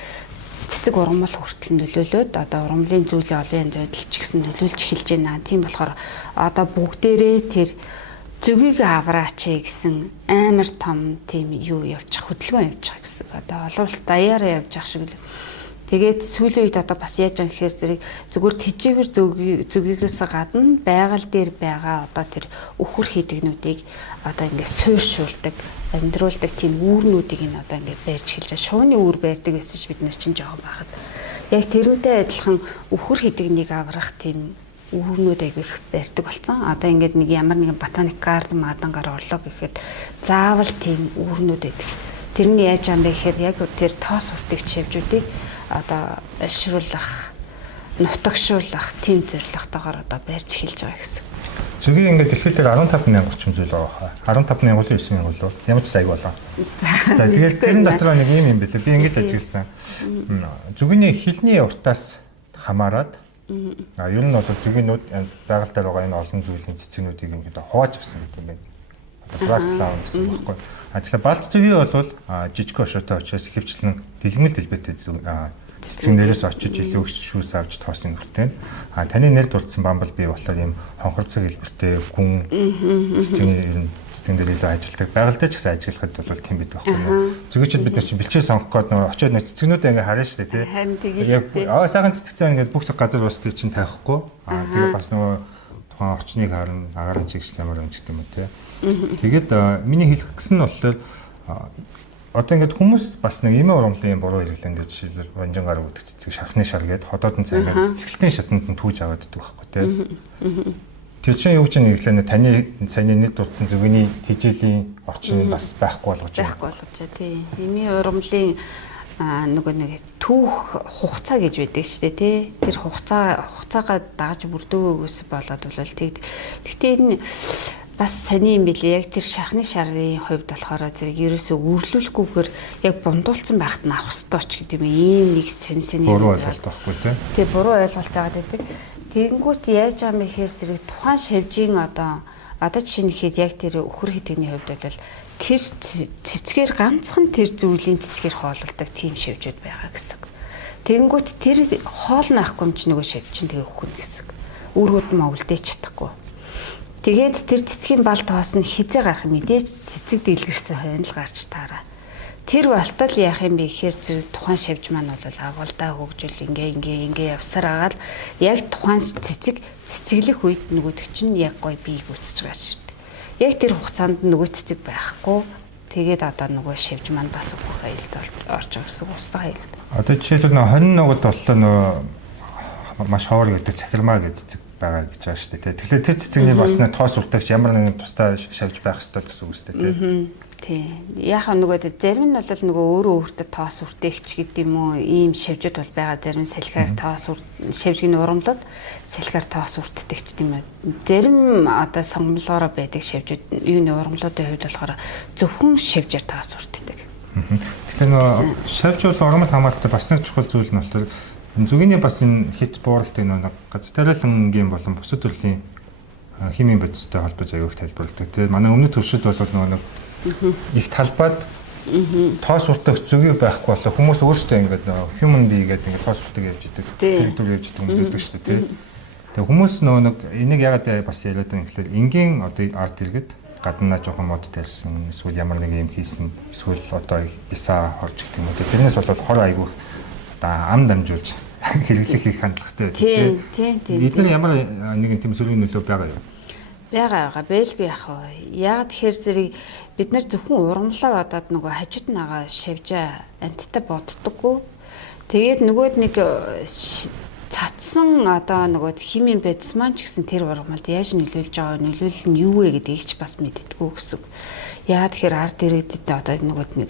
цэцэг ургамал хүртэл нөлөөлөөд одоо ургамлын зүйлийн олон янз байдал ч гэсэн нөлөөлж эхэлж байна. Тийм болохоор одоо бүгдээрээ тэр зүгийг авраач гэсэн амар том тийм юу явчих хөдөлгөөн явчих гэсэн. Одоо олон улс даяараа явж ах шиг л. Тэгээд сүүлийн үед одоо бас яаж байгаа гэхээр зэрэг зүгээр тэжээвэр зүгээс гадна байгаль дээр байгаа одоо тэр үхэр хийдэгнүүдийг одоо ингээд суурьшуулдаг, амьдруулдаг тийм үүрнүүдийг нь одоо ингээд барьж эхэлж байгаа. Шууны үүр барьдаг байсан ч бид нар чинь жоохон байхад. Яг тэрнтэй адилхан үхэр хийдэгнийг аврах тийм үүрнүүд айгүйх барьдаг болсон. Одоо ингээд нэг ямар нэгэн ботаник гарден мадангаар орлоо гэхэд заавал тийм үүрнүүд байдаг. Тэрний яаж юм бэ гэхээр яг тэр тоос хүртэгч шавжуудыг одоо ширүүлэх, нутагшуулах тийм зорилготойгоор одоо барьж эхэлж байгаа гэсэн. Зөвхөн ингээд дэлхийд дээр 15,000 орчим зүйл байгаа хаа. 15,000 уу 9,000 уу? Ямар ч сайг болоо. За тэгээд тэрэн дотор нэг юм бэлээ. Би ингэж ажигласан. Зөвхөн хилний уртаас хамаарад ер нь бол зөвгийнүүд байгаль дээр байгаа энэ олон зүйлийн цэцгнүүдийг ингээд хувааж авсан гэдэг юм байна. Одоо фракцлаа гэсэн үг байхгүй. Тэгэхээр балт зөвий бол жижиг оршуутай учраас ихэвчлэн дэлгэмэл дэлбэтэй цэцэг нэрээс очиж илүү их шүүс авч тоосон нөхөртэй. Таны нэр дурдсан бамбал бий болохоор ийм хонхорцог хэлбэртэй гүн цэцэг дээр илүү ажилдаг. Байгаль дээр ч гэсэн ажиллахад бол тийм бид байхгүй. Зөвгүйчд бид нар чинь бэлчээ сонгох гээд нөгөө очиод нэг цэцгнүүдээ ингээ харна шүү дээ тий. Харин тийм. Сайхан цэцэгтэй ингээ бүх газар уустыг чинь тавихгүй. Тэгээ бас нөгөө тухайн орчныг харна, агаар чигч ямар юм ч гэдэг юм тий. Тэгээд миний хэлэх гэсэн нь болохоор одоо ингээд хүмүүс бас нэг эмээ урамлын буруу хэрэглэн гэж жишээлбэл банжин гар өгдөг цэцэг шархны шар гээд ходоодон цай ингээд цэцгэлтийн шатанд нь түүж аваад иддэг байхгүй тий. Тэр чинь юу гэж нэрлэнэ таны саяны нийт дурдсан зөвгөний тижээлийн орчин бас байхгүй болгож байна. Байхгүй болгож байна тий. Эмээ урамлын нөгөө нэг түүх хугацаа гэж байдаг шүү дээ тий. Тэр хугацаагаа дааж бүрдөөгөөс болоод бол тэгтээ энэ бас сони юм билээ. Яг тэр шахны шарын хувьд болохоор зэрэг ерөөсөө үрлүүлэхгүйгээр яг бундуулсан байхад нь авах ёстой ч гэдэг юм. Ийм нэг сони буруу ойлголт байхгүй тий. Тий, буруу ойлголт байгаа гэдэг. Тэгэнгүүт яаж байгаа юм гэхээр зэрэг тухайн шавжийн одоо жишээ нь хэд яг тэр өхөр хэдэгний хувьд бол тэр цэцгээр ганцхан тэр зүйлийн цэцгээр хоололдог тийм шавжууд байгаа гэсэн. Тэгэнгүүт тэр хоол наахгүй юм чи нөгөө шавж чинь тэгээ өхөн гэсэн. Үүргүүд нь үлдээч чадахгүй. Тэгээд тэр цэцгийн бал тоос нь хизээ гарах мэдээж цэцэг дэлгэрсэн хойно л гарч таараа. Тэр болтол яах юм бэ гэхээр зэрэг тухайн шавж маань бол агуулдаа хөгжил ингээ явсаар агаал яг тухайн цэцэглэх үед нөгөөдөг чинь яг гой биеийг үүсэж байгаа шүү дээ. Яг тэр хугацаанд нөгөө цэцэг байхгүй. Тэгээд одоо нөгөө шавж маань бас өгөх айлд орж байгаа гэсэн устгах айлд. Одоо жишээлбэл 21-д боллоо нөгөө маш ховор гэдэг цахилмаа гэдэг цэцэг байгаа гэж байгаа шүү дээ. Тэгэхээр тэр цэцэгний бас нэг тоос уртагч ямар нэгэн тустай шавж байх ёстой гэсэн үг шүү дээ. Тий. Яг нөгөө зарим нь бол нөгөө өөрөө өөртөө тоос үртээгч гэдэг юм уу ийм шавжууд бол байгаа. Зарим салхиар тоос шавжгийн урамлууд салхиар тоос үртдэг ч тийм ээ. Зарим одоо сонгомлогоор байдаг шавжууд юуны урамлуудын хувьд болохоор зөвхөн шавжаар тоос үртдэг. Тэгэхээр нөгөө шавж бол урамл хамгаалалтад бас нэг чухал зүйл нь болохоор зүгний бас энэ хит бууралтай нөгөө газар тариалангийн болон бусад төрлийн химийн бодистой холбож аюул тайлбарладаг. Тэгээд манай өмнөд төвшөлд бол нөгөө нэг их талбайд тоос уртагч зүгий байхгүй болоо хүмүүс өөрсдөө ингээд human bee гэдэг ингээд тоос уртаг явж идэг. Тэр дүр явж идэг хүмүүс байдаг шүү дээ тий. Тэгээ хүмүүс нөгөө нэг энийг яагаад би бас яриад байгаа юм гэхэл энгийн одоо арт иргэд гаднаа жоохон мод тарьсан эсвэл ямар нэг юм хийсэн эсвэл одоо бисаа хорж гэх юм уу. Тэрнээс бол хор айгүйх одоо ам дамжуулж хэрэглэх их хандлагатай байдаг тий. Бид нар ямар нэгэн тийм сөрөгийн нөлөө байгаа юу? Байгаа. Бэлгүй яах вэ? Яг тэгэхээр зэрэг бид нар зөвхөн урамлаа бодоод нөгөө хажууд нь байгаа шавжаа амттай боддоггүй. Тэгээд нөгөөд нэг цацсан одоо нөгөө химийн бодис маань ч гэсэн тэр урамлалд яаж нөлөөлж байгаа нөлөөлөл нь юу вэ гэдгийг ч бас мэддэггүй гэсэн. Яг тэгэхээр ард иргэдэд одоо нөгөөд нэг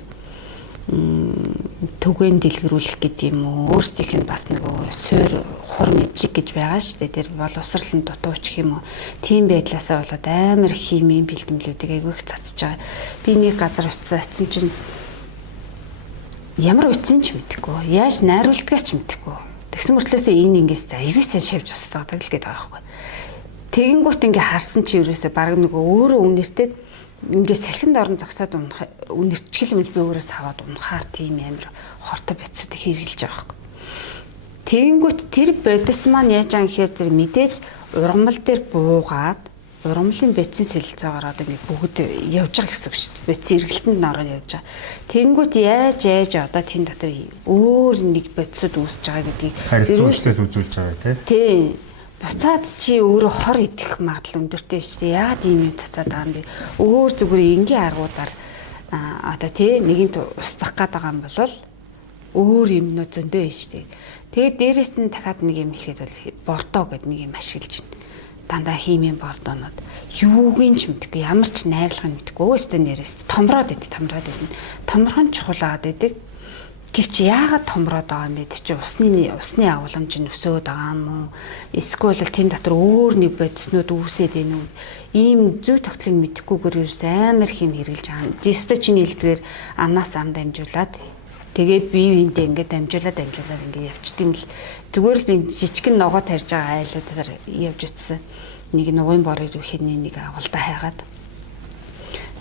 түгээн дэлгэрүүлэх гэдэг юм уу өөрсдийнх нь бас нөгөө суур хур мэдлэг гэж байгаа шүү дээ. Тэр боловсролын дутууч юм уу тийм байдлаасаа болоод амар химийн бэлтгэлүүдийг айгүй их цацж байгаа. Би нэг газар очисон чинь ямар утсан ч мэдэхгүй яаж найруулдгаа ч мэдэхгүй тэгсэн мөртлөөсөө энэ ингээс айгүй сайн шавж устгадаг л гэдэг байгаа байхгүй. Тэгэнгүүт ингээ харсан чи ерөөсөө баг нөгөө өөрөө үнэртэй ингээ салхинд орон зогсоод унах үнэрчгэл юм би өөрөө саваад унахаар тийм амар хортой бодисуудыг хэрэгжилж байгаа хэрэг. Тэгэнгүүт тэр бодис маань яаж байгаа гэхээр зэрэг мэдээж ургамал дээр буугаад ургамлын бодисын солилцоогоор одоо ингээ бүгд явж байгаа гэсэн үг шүү дээ. Бодис эргэлтэнд ороод явж байгаа. Тэгэнгүүт яаж одоо тийм дотор өөр нэг бодисууд үүсэж байгаа гэдгийг харилцуулалт үзүүлж байгаа тийм. Буцаад чи өөрөө хор идэх магадлал өндөртэй шүү. Яагаад ийм юм цацаад байгаа юм бэ? Өөр зүгээр энгийн аргуудаар одоо тий нэгэнт устгах гээд байгаа юм бол өөр юмнууд зөндөө шүү. Тэгээд дээрэс нь дахиад нэг юм хэлэхэд бол бордоо гэдэг нэг юм ашиглаж байна. Дандаа химийн бордоонууд юугийн ч мэдгүй ямар ч найрлага нь мэдгүй өөстөө нэрээс томроод идэв. Томорхон чухал агаад идэв. Гэвч яагаад томроод байгаа юм бэ? Тэ чи усны агуулмж нь өсөөд байгаа юм уу? Эсвэл тэн дотор өөр нэг бодиснууд үүсээд байна уу? Ийм зүй тогтолыг мэдэхгүйгээр ерөөс амар хим хэрглэж байгаа. Жишээ чинь илдгээр амнаас ам дамжуулаад тэгээ бие биендээ ингээд дамжуулаад ингээд явчихдээ л зүгээр л би жижигэн ногоо тарьж байгаа айлуудаар явж утсан. Нэг нугын борыг ихэний нэг агуултаа хайгаад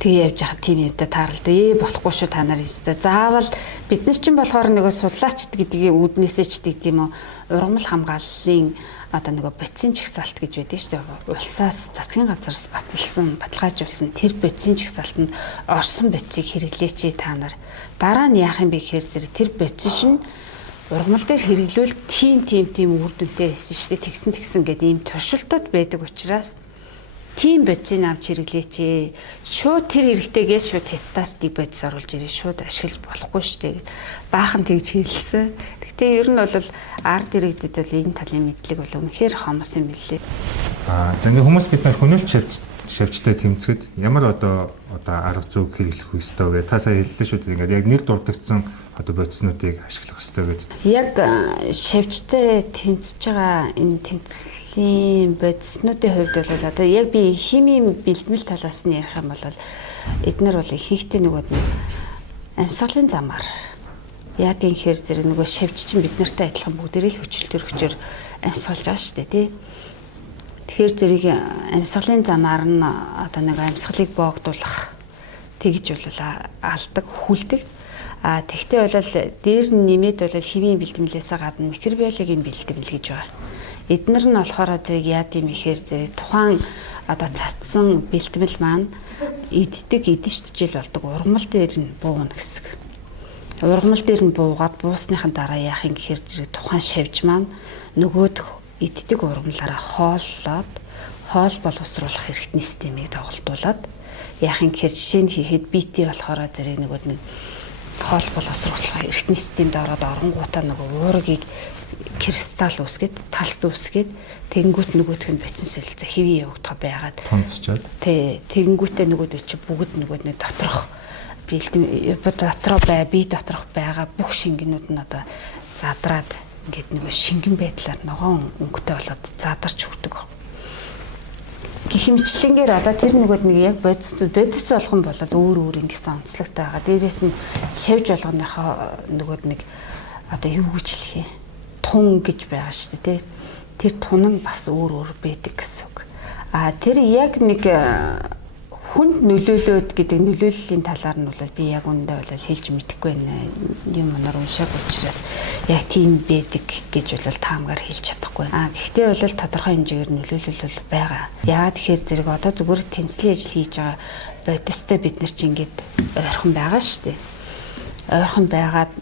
тэгээ явж хахад тийм юмтай тааралдаа. Болохгүй шүү та нар ёстой. Заавал бид нар чинь болохоор нөгөө судлаачд гэдгийг үүднээсээ ч гэдэг юм уу ургамал хамгааллын одоо нөгөө бодисын чагсаалт гэж байдаг шүү дээ. Улсаас засгийн газараас баталгаажуулсан тэр бодисын чагсаалтанд орсон бодисыг хэрэглээч та нар. Дараа нь яах юм бэ гэхээр зэрэг тэр бодис шин ургамал дээр хэрэглүүл тийм үр дүнтэй байсан шүү дээ. Тэгсэн гэдэг ийм туршилтууд байдаг учраас тийм бодисын авч хэрэглээч. Шууд тэр хэрэгтэйгээс шууд хятадаас бодис оруулж ирээ шууд ашиглаж болохгүй шүү дээ. Баахан тэгж хэлсэн. Гэхдээ ер нь бол ард иргэдэд бол энэ талын мэдлэг бол үнэхээр хомос юм билээ. За ингээ хүмүүс бид нар хөнөөлт шавьчтай тэмцэхэд ямар одоо арга зүйг хэрэглэх ёстой вэ? Та сая хэллээ шүү дээ. Ингээд яг нэр дурдгдсан одоо бодиснуудыг ашиглах ёстой гэж. Яг шавьчтай тэмцэж байгаа энэ тэмцлийн бодиснуудын хувьд бол одоо яг би химийн бэлтгэл талаас нь ярих юм бол эднэр бол ихэнхдээ нөгөө амьсгалын замаар яадгийн хэр зэрэг нөгөө шавьч чинь бид нартай адилхан бүгдээрээ л хүчил төрөгчөөр амьсгалж байгаа шүү дээ тий. Тэгэхээр зэрэг амьсгалын замаар нь одоо нэг амьсгалыг боогдуулах тэгж бол алдаг хүлдэг. Тэгтээ бол дээр нь нэмээд бол химийн бэлтгэлээс гадна микробиологийн бэлтгэл гэж байгаа. Эднэр нь болохоор зэрэг яад юм ихээр зэрэг тухайн одоо цацсан бэлтгэл маань иддэг идэж болдог ургамал дээр нь бууна гэсэн. Ургамал дээр нь буугаад буусныхан дараа яах юм гэхээр зэрэг тухайн шавж маань нөгөөх иддэг ургамлаараа хооллоод хоол боловсруулах эрхтний системийг тоглолтуулаад яах юм гэхээр жишээ нь хийхэд BT болохоор зэрэг нэг хоол боловсруулах эрхтний системд ороод оронгуудаа нөгөө уургийг кристалл үсгээд талст үсгээд тэгэнгүүт нөгөөх нь бодисын солилцоо хэвийн явагдах байгаад тунцчаад тэгэнгүүтээ нөгөөд чи бүгд нөгөө нэг доторх дотроо бие доторх байгаа бүх шингэнүүд нь одоо задраад ингээд нэг шингэн байдлаар ногоон өнгөтэй болоод задарч хүрдэг. Гэх юмчлэнгээр одоо тэр нөгөөд нэг яг бодис болгон болоод өөр ингэсэн онцлогтой байгаа. Дээрээс нь шавж болгоныхоо нөгөөд нэг одоо юу гэж хэлэх юм тун гэж байгаа шүү дээ. Тэр тун нь бас өөр байдаг гэсэн үг. Тэр яг нэг хүнд нөлөөлөд гэдэг нөлөөллийн талаар нь бол би яг үндэ бол хэлж мэдэхгүй байна. Юм монор уншааг учраас яг тийм байдаг гэж бол таамгаар хэлж чадахгүй. Гэхдээ бол тодорхой хэмжээгээр нөлөөлөл бол байгаа. Яагаад тэгэхээр зэрэг одоо зүгээр тэмцлийн ажил хийж байгаа бодистой бид нар чи ингээд ойрхон байгаа шүү дээ. Ойрхон байгаад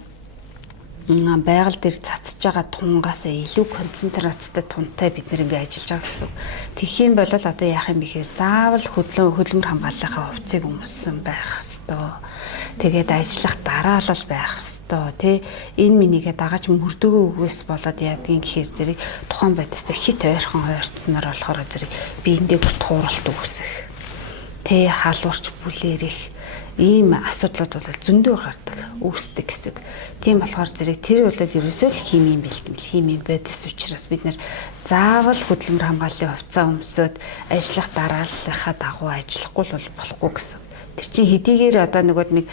байгаль дээр цацж байгаа тунгаасаа илүү концентрацтай тунтай бид нэр ингээ ажиллаж байгаа гэсэн. Тэгэх юм бол одоо яах юм бэ гэхээр заавал хөдөлмөр хамгааллынхаа хувьцыг өмссөн байх ёстой. Тэгээд ажиллах дараалал байх ёстой тий. Энэ минийгээ дагаж мөрдөгөө өгөөс болоод яадгийн гэхээр зэрэг тухайн бодистой хит ойрхон ойртсноор болохоор зэрэг биендээ бүр тууралт үүсэх. Тэ халуурч бүлээрэх ийм асуудлууд бол зөндөө гардаг, үүсдэг гэсэн. Тийм болохоор зэрэг тэр бол ерөөсөө л химийн бэлтгэл, химийн бодис учраас бид нэр заавал хөдөлмөр хамгааллын хувьцаа өмсөд ажиллах дарааллынхаа дагуу ажиллахгүй бол болохгүй гэсэн. Тэр чинь хэдийгээр одоо нэг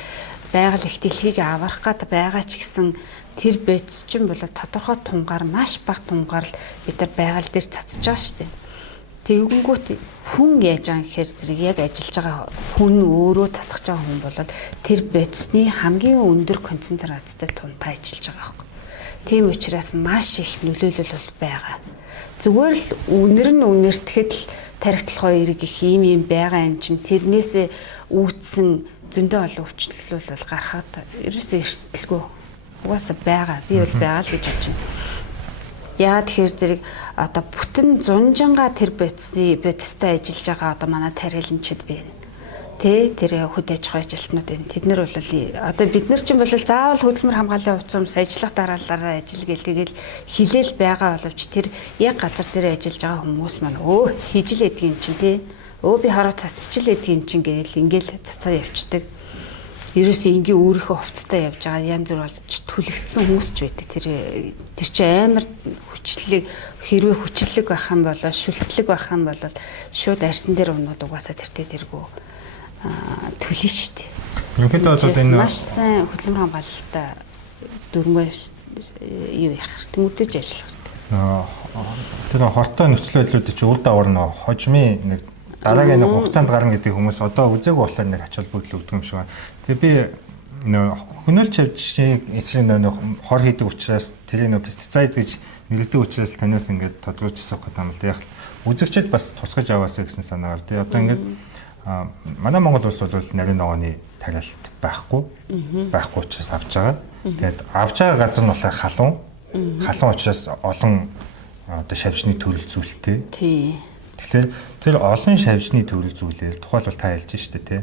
байгаль их дэлхийг аврах гад байгаа ч гэсэн тэр бодис чинь бол тодорхой тунгаар маш бага тунгаар л бид нар байгаль дээр цацж байгаа шүү дээ. Тэгэнгүүт хүн яаж байгаа гэхээр зэрэг яг ажиллаж байгаа хүн өөрөө цацгаж байгаа хүн болоод тэр бодисны хамгийн өндөр концентрацтай тунтай ажиллаж байгаа байхгүй. Тийм учраас маш их нөлөөлөл бол байгаа. Зүгээр л үнэр тэгэхэд л тархитлохоо эрэг их юм байгаа юм чинь тэрнээсээ үүдсэн зөндөө олон өвчлөл бол гарахад ерөөсөө эрсдэлгүй угаасаа байгаа. Би бол байгаа л гэж бодож байна. Яагаад тэгэхээр зэрэг одоо бүтэн зунжанга тэр бодистай ажиллаж байгаа одоо манай тариаланчид байна. Тэр хөд аж ахуйн ажилтнууд байна. Тэд нар бол одоо бид нар чинь бол заавал хөдөлмөр хамгааллын хувьцаа өмс ажиллах дараалалаараа ажил гээл тэгэл хилээл байгаа боловч тэр яг газар дээр ажиллаж байгаа хүмүүс маань хийж л эдг юм чинь тий. Би хараа цацчил эдг юм чинь гээл ингээл цацаа явцдаг. ерөөсөө ингийн өөрийнхөө хувцастай явж байгаа янз бүр болж түлэгдсэн хүмүүс ч байдаг. Тэр чи амар хэрвээ хүчлэг байх юм бол шүлтлэг байх юм бол шууд арьсан дээр унууд угаасаа тэргүү төлнө шүү дээ. Ерөнхийдөө бол энэ маш сайн хөдөлмөр хамгаалалтаа дөрмөөс юу яах тэмүүдэж ажиллах. Тэр хортой нөхцөл байдлуудыг чи үр дагавар нь хожмын нэг дараагийн нэг хугацаанд гарна гэдэг хүмүүс одоо үзээгүй болохоор нэг ач холбогдол өгдөг юм шиг байна. Тэгээ би хөнөөлж авчиг эсрэг хор хийдэг учраас тэрийг пестицид гэж нэрлэдэг учраас танаас ингээд тодруулж асуух гэдэг юм л да. Яг үзэгчд бас тусгаж аваасаа гэсэн санаагаар тий одоо ингээд манай Монгол улс бол нарийн ногооны тариалт байхгүй учраас авч байгаа. Тэгээд авч байгаа газар нь болохоор халуун учраас олон одоо шавьчны төрөл зүйлтэй. Тий. Тэгэхээр тэр олон шавьчны төрөл зүйлээр тухайлбал та хэлж штэ тий.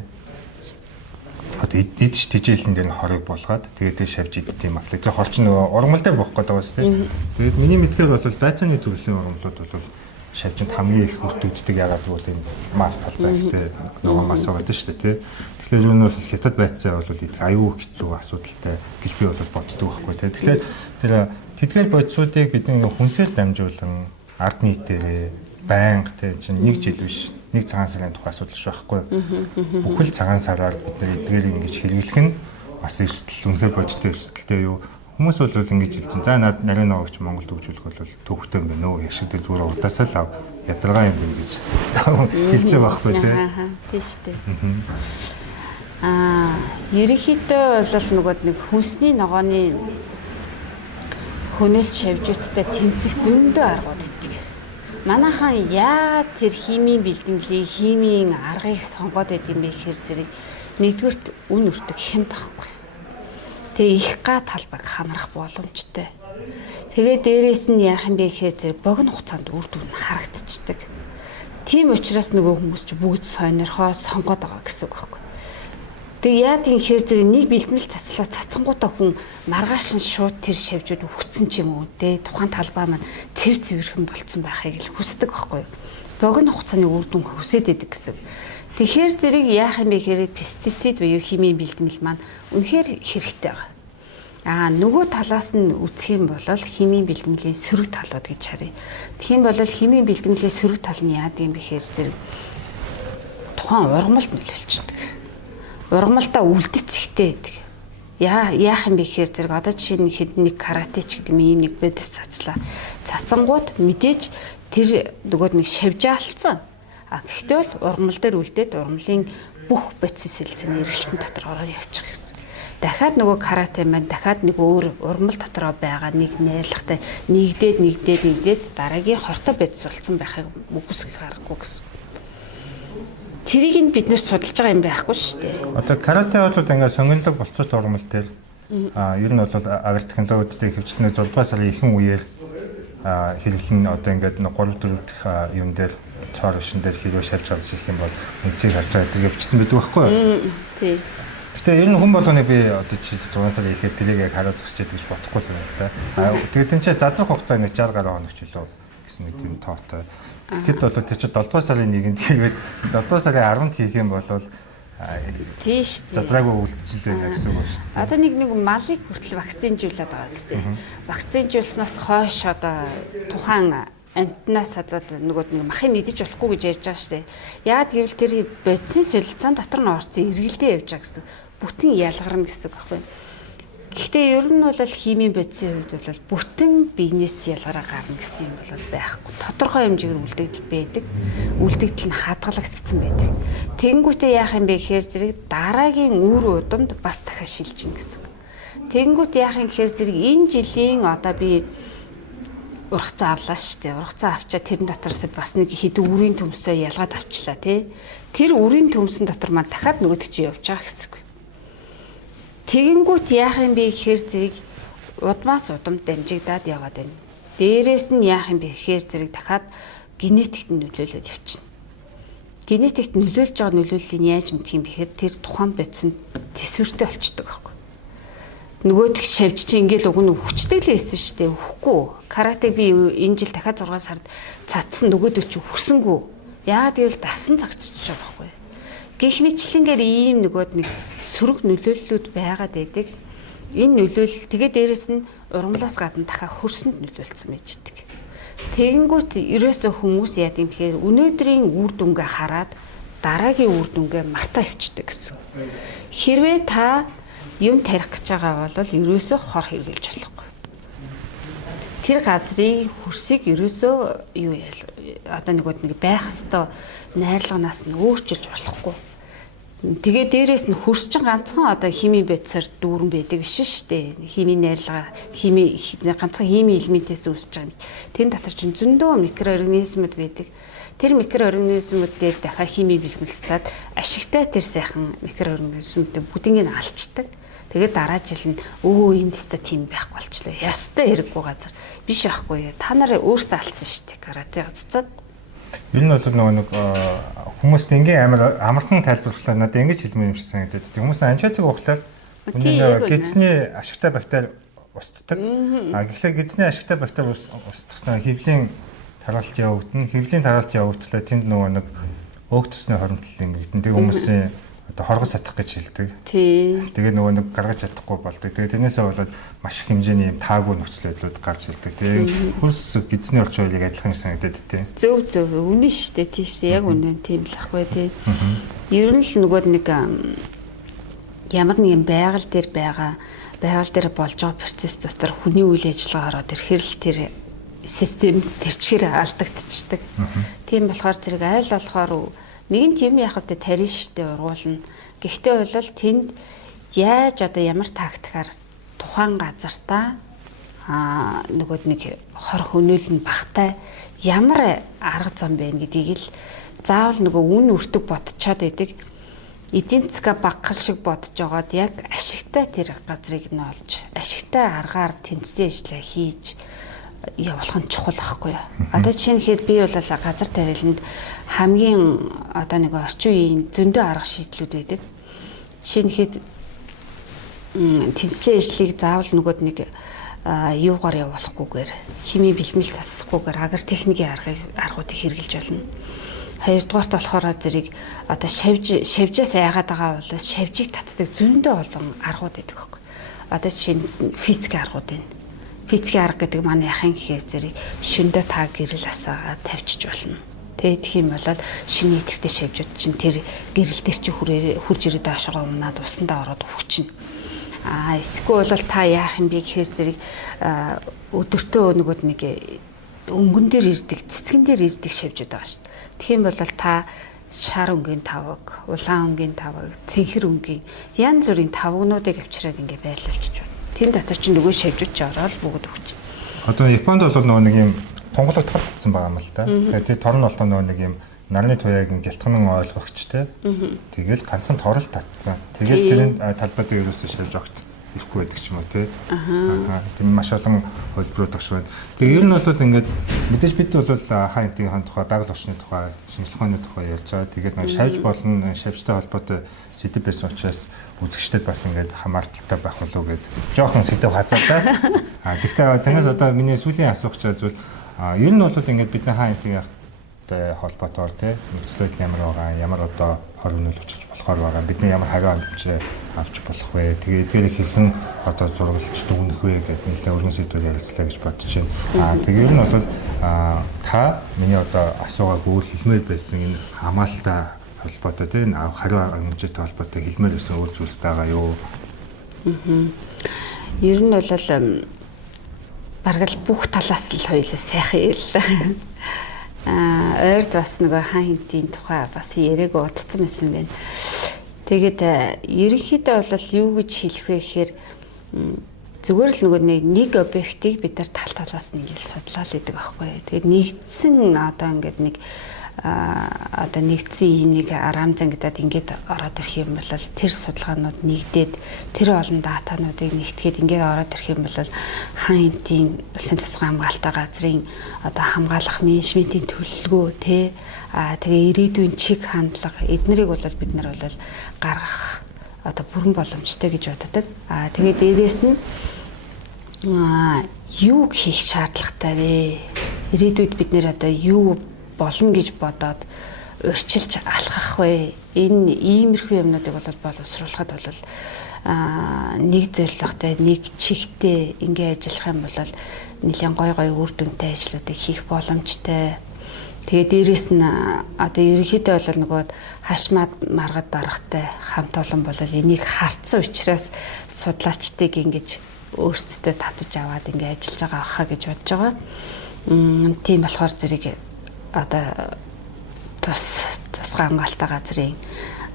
Одоо идэж тижээлэн дээр хорыг болгоод тэгээд шавьж идэх юм аа. Тэр хор чинь нөгөө ургамал дээр бохох гэдэг байна тий. Тэгээд миний мэдхээр бол байцааны төрлийн ургамлууд бол шавьчинд хамгийн их өртөгддөг ягаад гэвэл энэ мас талбай ихтэй нөгөө мас байгаа шүү дээ тий. Тэгэхээр юу нь бол хятад байцаа бол аюу хэцүү асуудалтай гэж би бол боддог байхгүй тий. Тэгэхээр тэр тэдгээр бодисуудыг бидний хүнсээр дамжуулан ард нийтээрээ байнга тий чинь нэг жил биш нэг цагаан сарын тухай асуудал ш байхгүй. Бүхэл цагаан сараар бид нар эдгээр ингэж хэрэглэх нь бас эрсдэл үнэхээр бодиттой эрсдэлтэй юу. Хүмүүс бол ингэж хэлж чинь за нарийн ногооч Монголд хөгжүүлэх бол төвхтэй юм байна уу? Яшиг дээр зүгээр урдасаа л ядаргаа юм байна гэж хэлж байгаа байхгүй тий. Тийм шүү дээ. Ерөнхийдөө бол нөгөө нэг хүнсний ногооны хөнөөлж шавжуудтай тэмцэх зөндөө аргууд идэг. Манайхан яа тэр химийн бэлтгэлийн химийн аргыг сонгоод байд юм бэ гэхээр зэрэг нэгдүгürt үн өртөг хямд ахгүй. Тэгээ их га талбайг хамрах боломжтой. Тэгээ дээрээс нь яах юм бэ гэхээр зэрэг богино хугацаанд үр дүн харагдчихдаг. Тийм учраас нөгөө хүмүүс ч бүгд сонирхоо сонгоод байгаа гэсэн үг байхгүй. Тэгээ яа тийм хэр зэрэг нэг бэлтгэл цацлаа цацсангуудаа хүн маргааш нь шууд тэр шавжууд өгцөн ч юм уу те тухайн талбай маань цэв цэвэрхэн болцсон байхыг л хүсдэг байхгүй юу. Богино хугацааны үр дүн хүсээд байдаг гэсэн. Тэгэхээр зэрэг яах юм бэ гэхээр пестицид буюу химийн бэлтгэл маань үнэхээр хэрэгтэй байгаа. Нөгөө талаас нь үзэх юм бол химийн бэлтгэлийн сөрөг талууд гэж харъя. Тэгэх юм бол химийн бэлтгэлийн сөрөг тал нь яадаг юм бэ гэхээр зэрэг тухайн ургамалд нөлөөлчихдөг. Ургамалтаа үлдэцэхтэй байдаг. Яах юм бэ гэхээр зэрэг одоо жишээ нь нэг каратеч гэдэг юм нэг бодис цацлаа. Цацангууд мэдээж тэр нөгөө нэг шавжаалцсан. Гэхдээ бол ургамал дээр үлдээд ургамлын бүх бодис сэлцэн эргэлтэн дотор ороод явчих гэсэн. Дахиад нөгөө карате маань дахиад нэг өөр ургамал дотороо байгаа нэг найрлагатай нэгдээд дараагийн хортой бодис болсон байхыг үгүйсгэх аргагүй гэсэн. Тэрийг нь бид нэр судалж байгаа юм байхгүй шүү дээ. Одоо карате бол ингээд сонгонлог болцооч ургамал дээр ер нь бол агро технологиудтай хөгжлөний 6 дугаар сарын ихэнх үеэр хэрэглэн одоо ингээд 3-4 дэх юм дээр цоор шин дээр хэрвээ шавж гарч ирэх юм бол үнцгийг харж байгаа тэргээ бичсэн байдаг байхгүй юу? Тий. Гэтэ ер нь хүн болгоны би одоо чи 6 сарын ихээр тэрийг яг хараа зогсож яадаг гэж бодохгүй юм л да. Тэгээд энэ чи задрах хугацаа нэг 60 гаруй хоног ч үлээ гэсэн нэг тийм тоотой. Тэгэхэд бол тэр чи 7 дугаар сарын 1-нд хийгээд 7 дугаар сарын 10-нд хийх юм бол тийш үү. Задраагүй үлдчихлээ байна гэсэн үг шүү дээ. Одоо нэг малыг хүртэл вакцинжуулаад байгаа шүү дээ. Вакцинжуулснаас хойш одоо тухайн амтнаас нөгөө нэг махыг идэж болохгүй гэж ярьж байгаа шүү дээ. Яагаад гэвэл тэр бодисын солилцоон дотор нь орсон эргэлдээ явж байгаа гэсэн. Бүтэн ялгарна гэсэн үг байхгүй. Гэхдээ ер нь бол химийн бодисын хувьд бол бүтэн биенээс ялгараа гарна гэсэн юм бол байхгүй. Тодорхой хэмжээгээр үлдэгдэл байдаг. Үлдэгдэл нь хадгалагдсан байдаг. Тэнгүүтээ яах юм бэ гэхээр зэрэг дараагийн үр удамд бас дахиад шилжинэ гэсэн. Тэнгүүт яах юм гэхээр зэрэг энэ жилийн одоо би ургацаа авлаа шүү дээ. Ургацаа авчаа тэрэн дотороос бас нэг хэдэн үрийн төмсөө ялгаад авчлаа тий. Тэр үрийн төмсөн дотор маань дахиад нөгөөд чи явж байгаа гэсэн. Тэгэнгүүт яах юм бэ гэхээр зэрэг удмаас удамд дамжигдаад яваад байна. Дээрээс нь яах юм бэ гэхээр зэрэг дахиад генетикт нөлөөлөд явчихна. Генетикт нөлөөлж байгаа нөлөөллийг яаж мэдэх юм бэ гэхээр тэр тухайн бодис нь төсвөртэй болчдөг байхгүй. Нөгөөдх шавж чи ингээл уг нь хүчтэй л байсан шүү дээ. Өхгүй. Каратег би энэ жил дахиад 6 сард цацсан нөгөөдөө чи хүсэнгүү. Яагаад гэвэл дасан цогцож байгаа байхгүй. Гэх мэтлэнгээр ийм нөгөөд нэг сөрөг нөлөөллүүд байгаад байдаг. Энэ нөлөөлөл тэгээ дээрэс нь ургамлаас гадна дахиад хөрсөнд нөлөөлсөн байждаг. Тэгэнгүүт ерөөсөө хүмүүс яа гэм тэгэхээр өнөөдрийн үр дүнгээ хараад дараагийн үр дүнгээ мартаа өвчдөг гэсэн. Хэрвээ та юм тарих гэж байгаа бол ерөөсөө хор хэрглэж болохгүй. Тэр газрын хөрсийг ерөөсөө юу яа одоо нэг байх ёстой найрлаганаас нь өөрчилж болохгүй. Тэгээ дээрээс нь хөрс чин ганцхан одоо хими байцаар дүүрэн байдаг биш шүү дээ. Хими найрлага, хими ганцхан хими элементээс үүсэж байгаа юм. Тэн дотор чин зөндөө микроорганизмууд байдаг. Тэр микроорганизмуудыг дахиад хими бэлтгэлцээд ашигтай тэр сайхан микроорганизмуудыг бүгдийг нь алчдаг. Тэгээд дараа жил нь энд теста тийм байхгүй болчлоо. Ястай хэрэггүй газар биш байхгүй. Та нараа өөрсдөө алдсан шүү дээ. Карате гаццаад. Энэ нь бол нэг хүмүүст ингийн амархан тайлбарлахлаа надад ингэж хэлмээр юм шиг санагдаад. Хүмүүс антибиотик уухлаар үнэхээр гидсний ашигтай бактери устдаг. Гэхдээ гидсний ашигтай бактери устгахснаа хэвлийн тархалт явагдана. Хэвлийн тархалт явагдлаа тэнд нэг өг төсний хоримтлал ингэдэн. Тэг хүмүүсийн одоо хоргос сатах гэж хэлдэг. Тэгээ нэг гаргаж чадахгүй болдог. Тэгээ тэрнээсээ болоод маш их хэмжээний юм таагүй нөхцөл байдлууд гарч ирдэг. Тэгээ хөрс гидсний орчин үеийг адилхан санагдаад тий. Зөв үнэн шүү дээ тийш яг үнэн тийм л ахгүй тий. Ер нь л нөгөө нэг ямар нэгэн байгаль дээр болж байгаа процесс дотор хүний үйл ажиллагаа ороод ирэхээр л тэр систем тэрчээр алдагдчихдаг. Тийм болохоор зэрэг айл болохоор нэгэн тийм яг хөтэ тарин штэ ургуулна. Гэхдээ бол тэнд яаж одоо ямар тактикаар тухайн газартаа нөгөө нэг хор хөнөөл нь багтай ямар арга зам бэ гэдгийг л заавал нөгөө үн өртөг бодцоод байдаг. Эдийн засгаа багхан шиг бодож жагаад яг ашигтай тэр газрыг нь олж ашигтай аргаар тэнцлийн ажиллаа хийж явуулах нь чухал байхгүй юу. Одоо жишээлбэл би бол газар тариаланд хамгийн одоо нэг орчин үеийн зөндөө арга шийдлүүд байдаг. Жишээлбэл тэнцлийн ажлыг заавал нөгөөд нэг юугаар явуулахгүйгээр хими бэлтгэл засахгүйгээр агротехникийн аргуудыг хэрэгжилж болно. Хоёрдугаарт болохоор зэрэг одоо шавжаас айгаад байгаа бол шавжийг татдаг зөндөө олон аргууд байдаг хөөе. Одоо жишээ нь физикийн аргууд байна. Физикийн арга гэдэг манай яхин гэхээр зэрэг шөндөө та гэрэл асаагаад тавьчих болно. Тэгээд тийм болоод шинэ идэвхтэй шавжууд чинь тэр гэрэл дээр чи хурж ирээд доошоо унаад усандаа ороод өгчнө. Эсвэл бол та яах юм бэ гэхээр зэрэг өдөртөө нөгөөд нэг өнгөн дээр ирдэг, цэцгэн дээр ирдэг шавжууд байгаа шүү дээ. Тийм бол та шар өнгийн тавг, улаан өнгийн тавг, цэнхэр өнгийн янз бүрийн тавгнуудыг авчираад ингээ байлуулчих байна. Тэр дотор чинь нөгөө шавжууд ч ороод бүгд өгч. Одоо Японд бол нөгөө нэг юм тунгалаг тортцсон байгаа юм л да. Тэгээд тор нь болтоо нөгөө нэг юм нарны туяагийн гялтганан ойлгогч те. Тэгэл ганцхан торол татсан. Тэгээд тэрийн талбайд ерөөсөө шавж огт ирэхгүй байдаг ч юм уу те. Тийм маш олон хөлбөрүүд багш байна. Тэгээ ер нь бол ингээд мэдээж бид бол хаантын тухай, байгаль орчны тухай, шинжлэх ухааны тухай ярьж байгаа. Тэгээд нэг шавж болон шавжтай холбоотой сэдв байсан учраас үзэгчдэд бас ингээд хамааралтай байх болов уу гэдэг. Жохон сэдв хазаалаа. Тэгвэл танаас одоо миний сүүлийн асуух гэж зүйл ер нь бол ингээд бидний хаантын холбоотойгоор те нөхцөл байдал ямар одоо хор өнөөл учиж болохоор байгаа. Бидний ямар хариу амжилт авч болох вэ? Тэгээд хэрхэн одоо зургалж дүгнэх вэ гэдэг нэлээд өргөн сэдвээр ярилцлаа гэж бодож байна. Тэгээд ер нь бол та миний одоо асуугааг өөр хэлмээр байсан энэ хамаалалтай холбоотой тийм хариу амжилттай холбоотой хэлмээр байсан өөр зүйлс байгаа юу? Ер нь бол бараг л бүх талаас л хоёулаа сайхан ярилаа. Ойрд бас нөгөө хаан хинтийн тухай бас яриаг удацсан байсан байна. Тэгээд ерөнхийдөө бол юу гэж хэлэх вэ гэхээр зүгээр л нөгөө нэг объектыг бид нар тал талаас нь ингээл судлаа л гэдэг аахгүй. Тэгээд нэгдсэн одоо ингээд нэг одоо нэгдсэн энийг рамзангидад ингээд ороод ирэх юм бол тэр судалгаанууд нэгдээд тэр олон датануудыг нэгтгэхэд ингээд ороод ирэх юм бол хаан хинтийн улсын тусгай хамгаалалтаа газрын одоо хамгаалах менежментийн төлөвлөгөө те тэгээ ирээдүйн чиг хандлага эднэрийг бол бид нар бол гаргах одоо бүрэн боломжтой гэж боддог. Тэгээ дээрээс нь юу хийх шаардлагатай вэ? Ирээдүйд бид нэр одоо юу болно гэж бодоод урьчилж алхах вэ? Энэ иймэрхүү юмнуудыг бол боловсруулахад бол нэг зорилготой, нэг чигтээ ингээ ажиллах юм бол нэлээд гой үр дүнтэй ажлуудыг хийх боломжтой. Тэгээ дээрэс нь одоо ерөнхийдөө бол нөгөө хашмаад маргад дарахтай хамт олон бол энийг харцсан учраас судлаачдыг ингэж өөрсдөө татаж аваад ингэ ажиллаж байгаа хаа гэж бодож байгаа. Тийм болохоор зэрэг одоо тусгай хамгаалалтаа газрын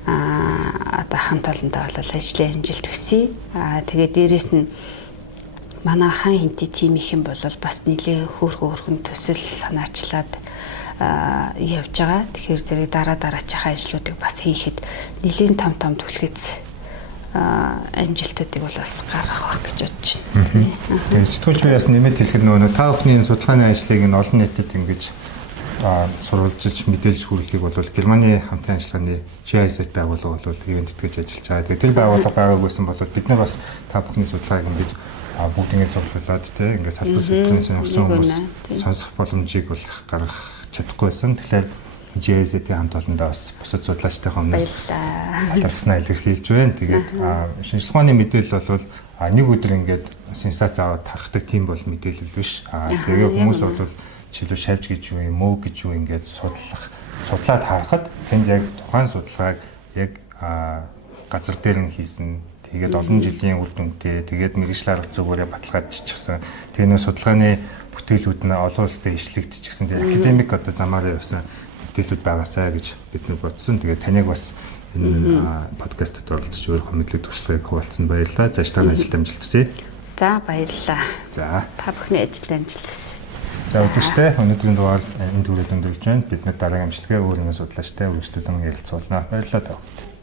одоо хамт олонтой бол ажлын амжилт хүсье. Тэгээ дээрэс нь манай хаан хинти тим их юм бол бас нэлээ хөөрхөн төсөл санаачлаад явж байгаа. Тэгэхээр зэрэг дараачихаа ажлуудыг бас хийхэд нэлийн том түлхэц амжилтуудыг бол бас гаргах байх гэж бодож байна. Тэгээд сэтгүүлч би бас нэмэт хэлэхэд нөгөө та бүхний судалгааны ажлыг нь олон нийтэд ингэж сурвалжилж мэдээлж хүргэхийг бол Германы хамтын ажиллагааны GIZ байгууллага бол ивент тэтгэж ажиллаж байгаа. Тэгээд тэр байгууллага байгаагүйсэн бол бид нар бас та бүхний судалгааг ингэж бүгднийг цуглуулад тийм ингээд салбар судалгааны сонирхсан хүмүүс сонсох боломжийг бол гаргах чадахгүйсэн. Тэгэхээр GIZ-ийн хамт олондоо бас бусад судлаачтай хүмүүс талархснаа илэрхийлж байна. Тэгээд шинжилгээ ухааны мэдээлэл бол нэг өдөр ингээд сенсац аваад тархдаг тийм бол мэдээлэл биш. Тэгээ хүмүүс бол чилүү шавж гэж юу юм уу гэж юу ингээд судлаад харахад тэнд яг тухайн судалгааг яг газар дээр нь хийсэн. Тэгээд олон жилийн үр дүнтэй тэгээд мэргэжил арга зүгээрээ баталгаад чичгсэн. Тэгээ нөө судалгааны бүтээлүүд нь олон улсад ишлэгдчихсэн. Тэгээд академик одоо замаараа явсан бүтээлүүд байгаасаа гэж бид нар бодсон. Тэгээд таныг бас энэ подкастт оролцож өөрийнхөө мэдлэг туршлагыг хуваалцсан баярлалаа. Цаашдаа ажилд амжилт хүсье. За баярлалаа. За та бүхний ажилд амжилт хүсье. За үзэгчтэй өнөөдрийн дугаар энэ төрөйд өндөрлж байна. Бид нар дараагийн амжилтгээ өөр нэгэн судлаачтай үргэлжлүүлэн ярилцуулна. Баярлалаа та бүхэнд.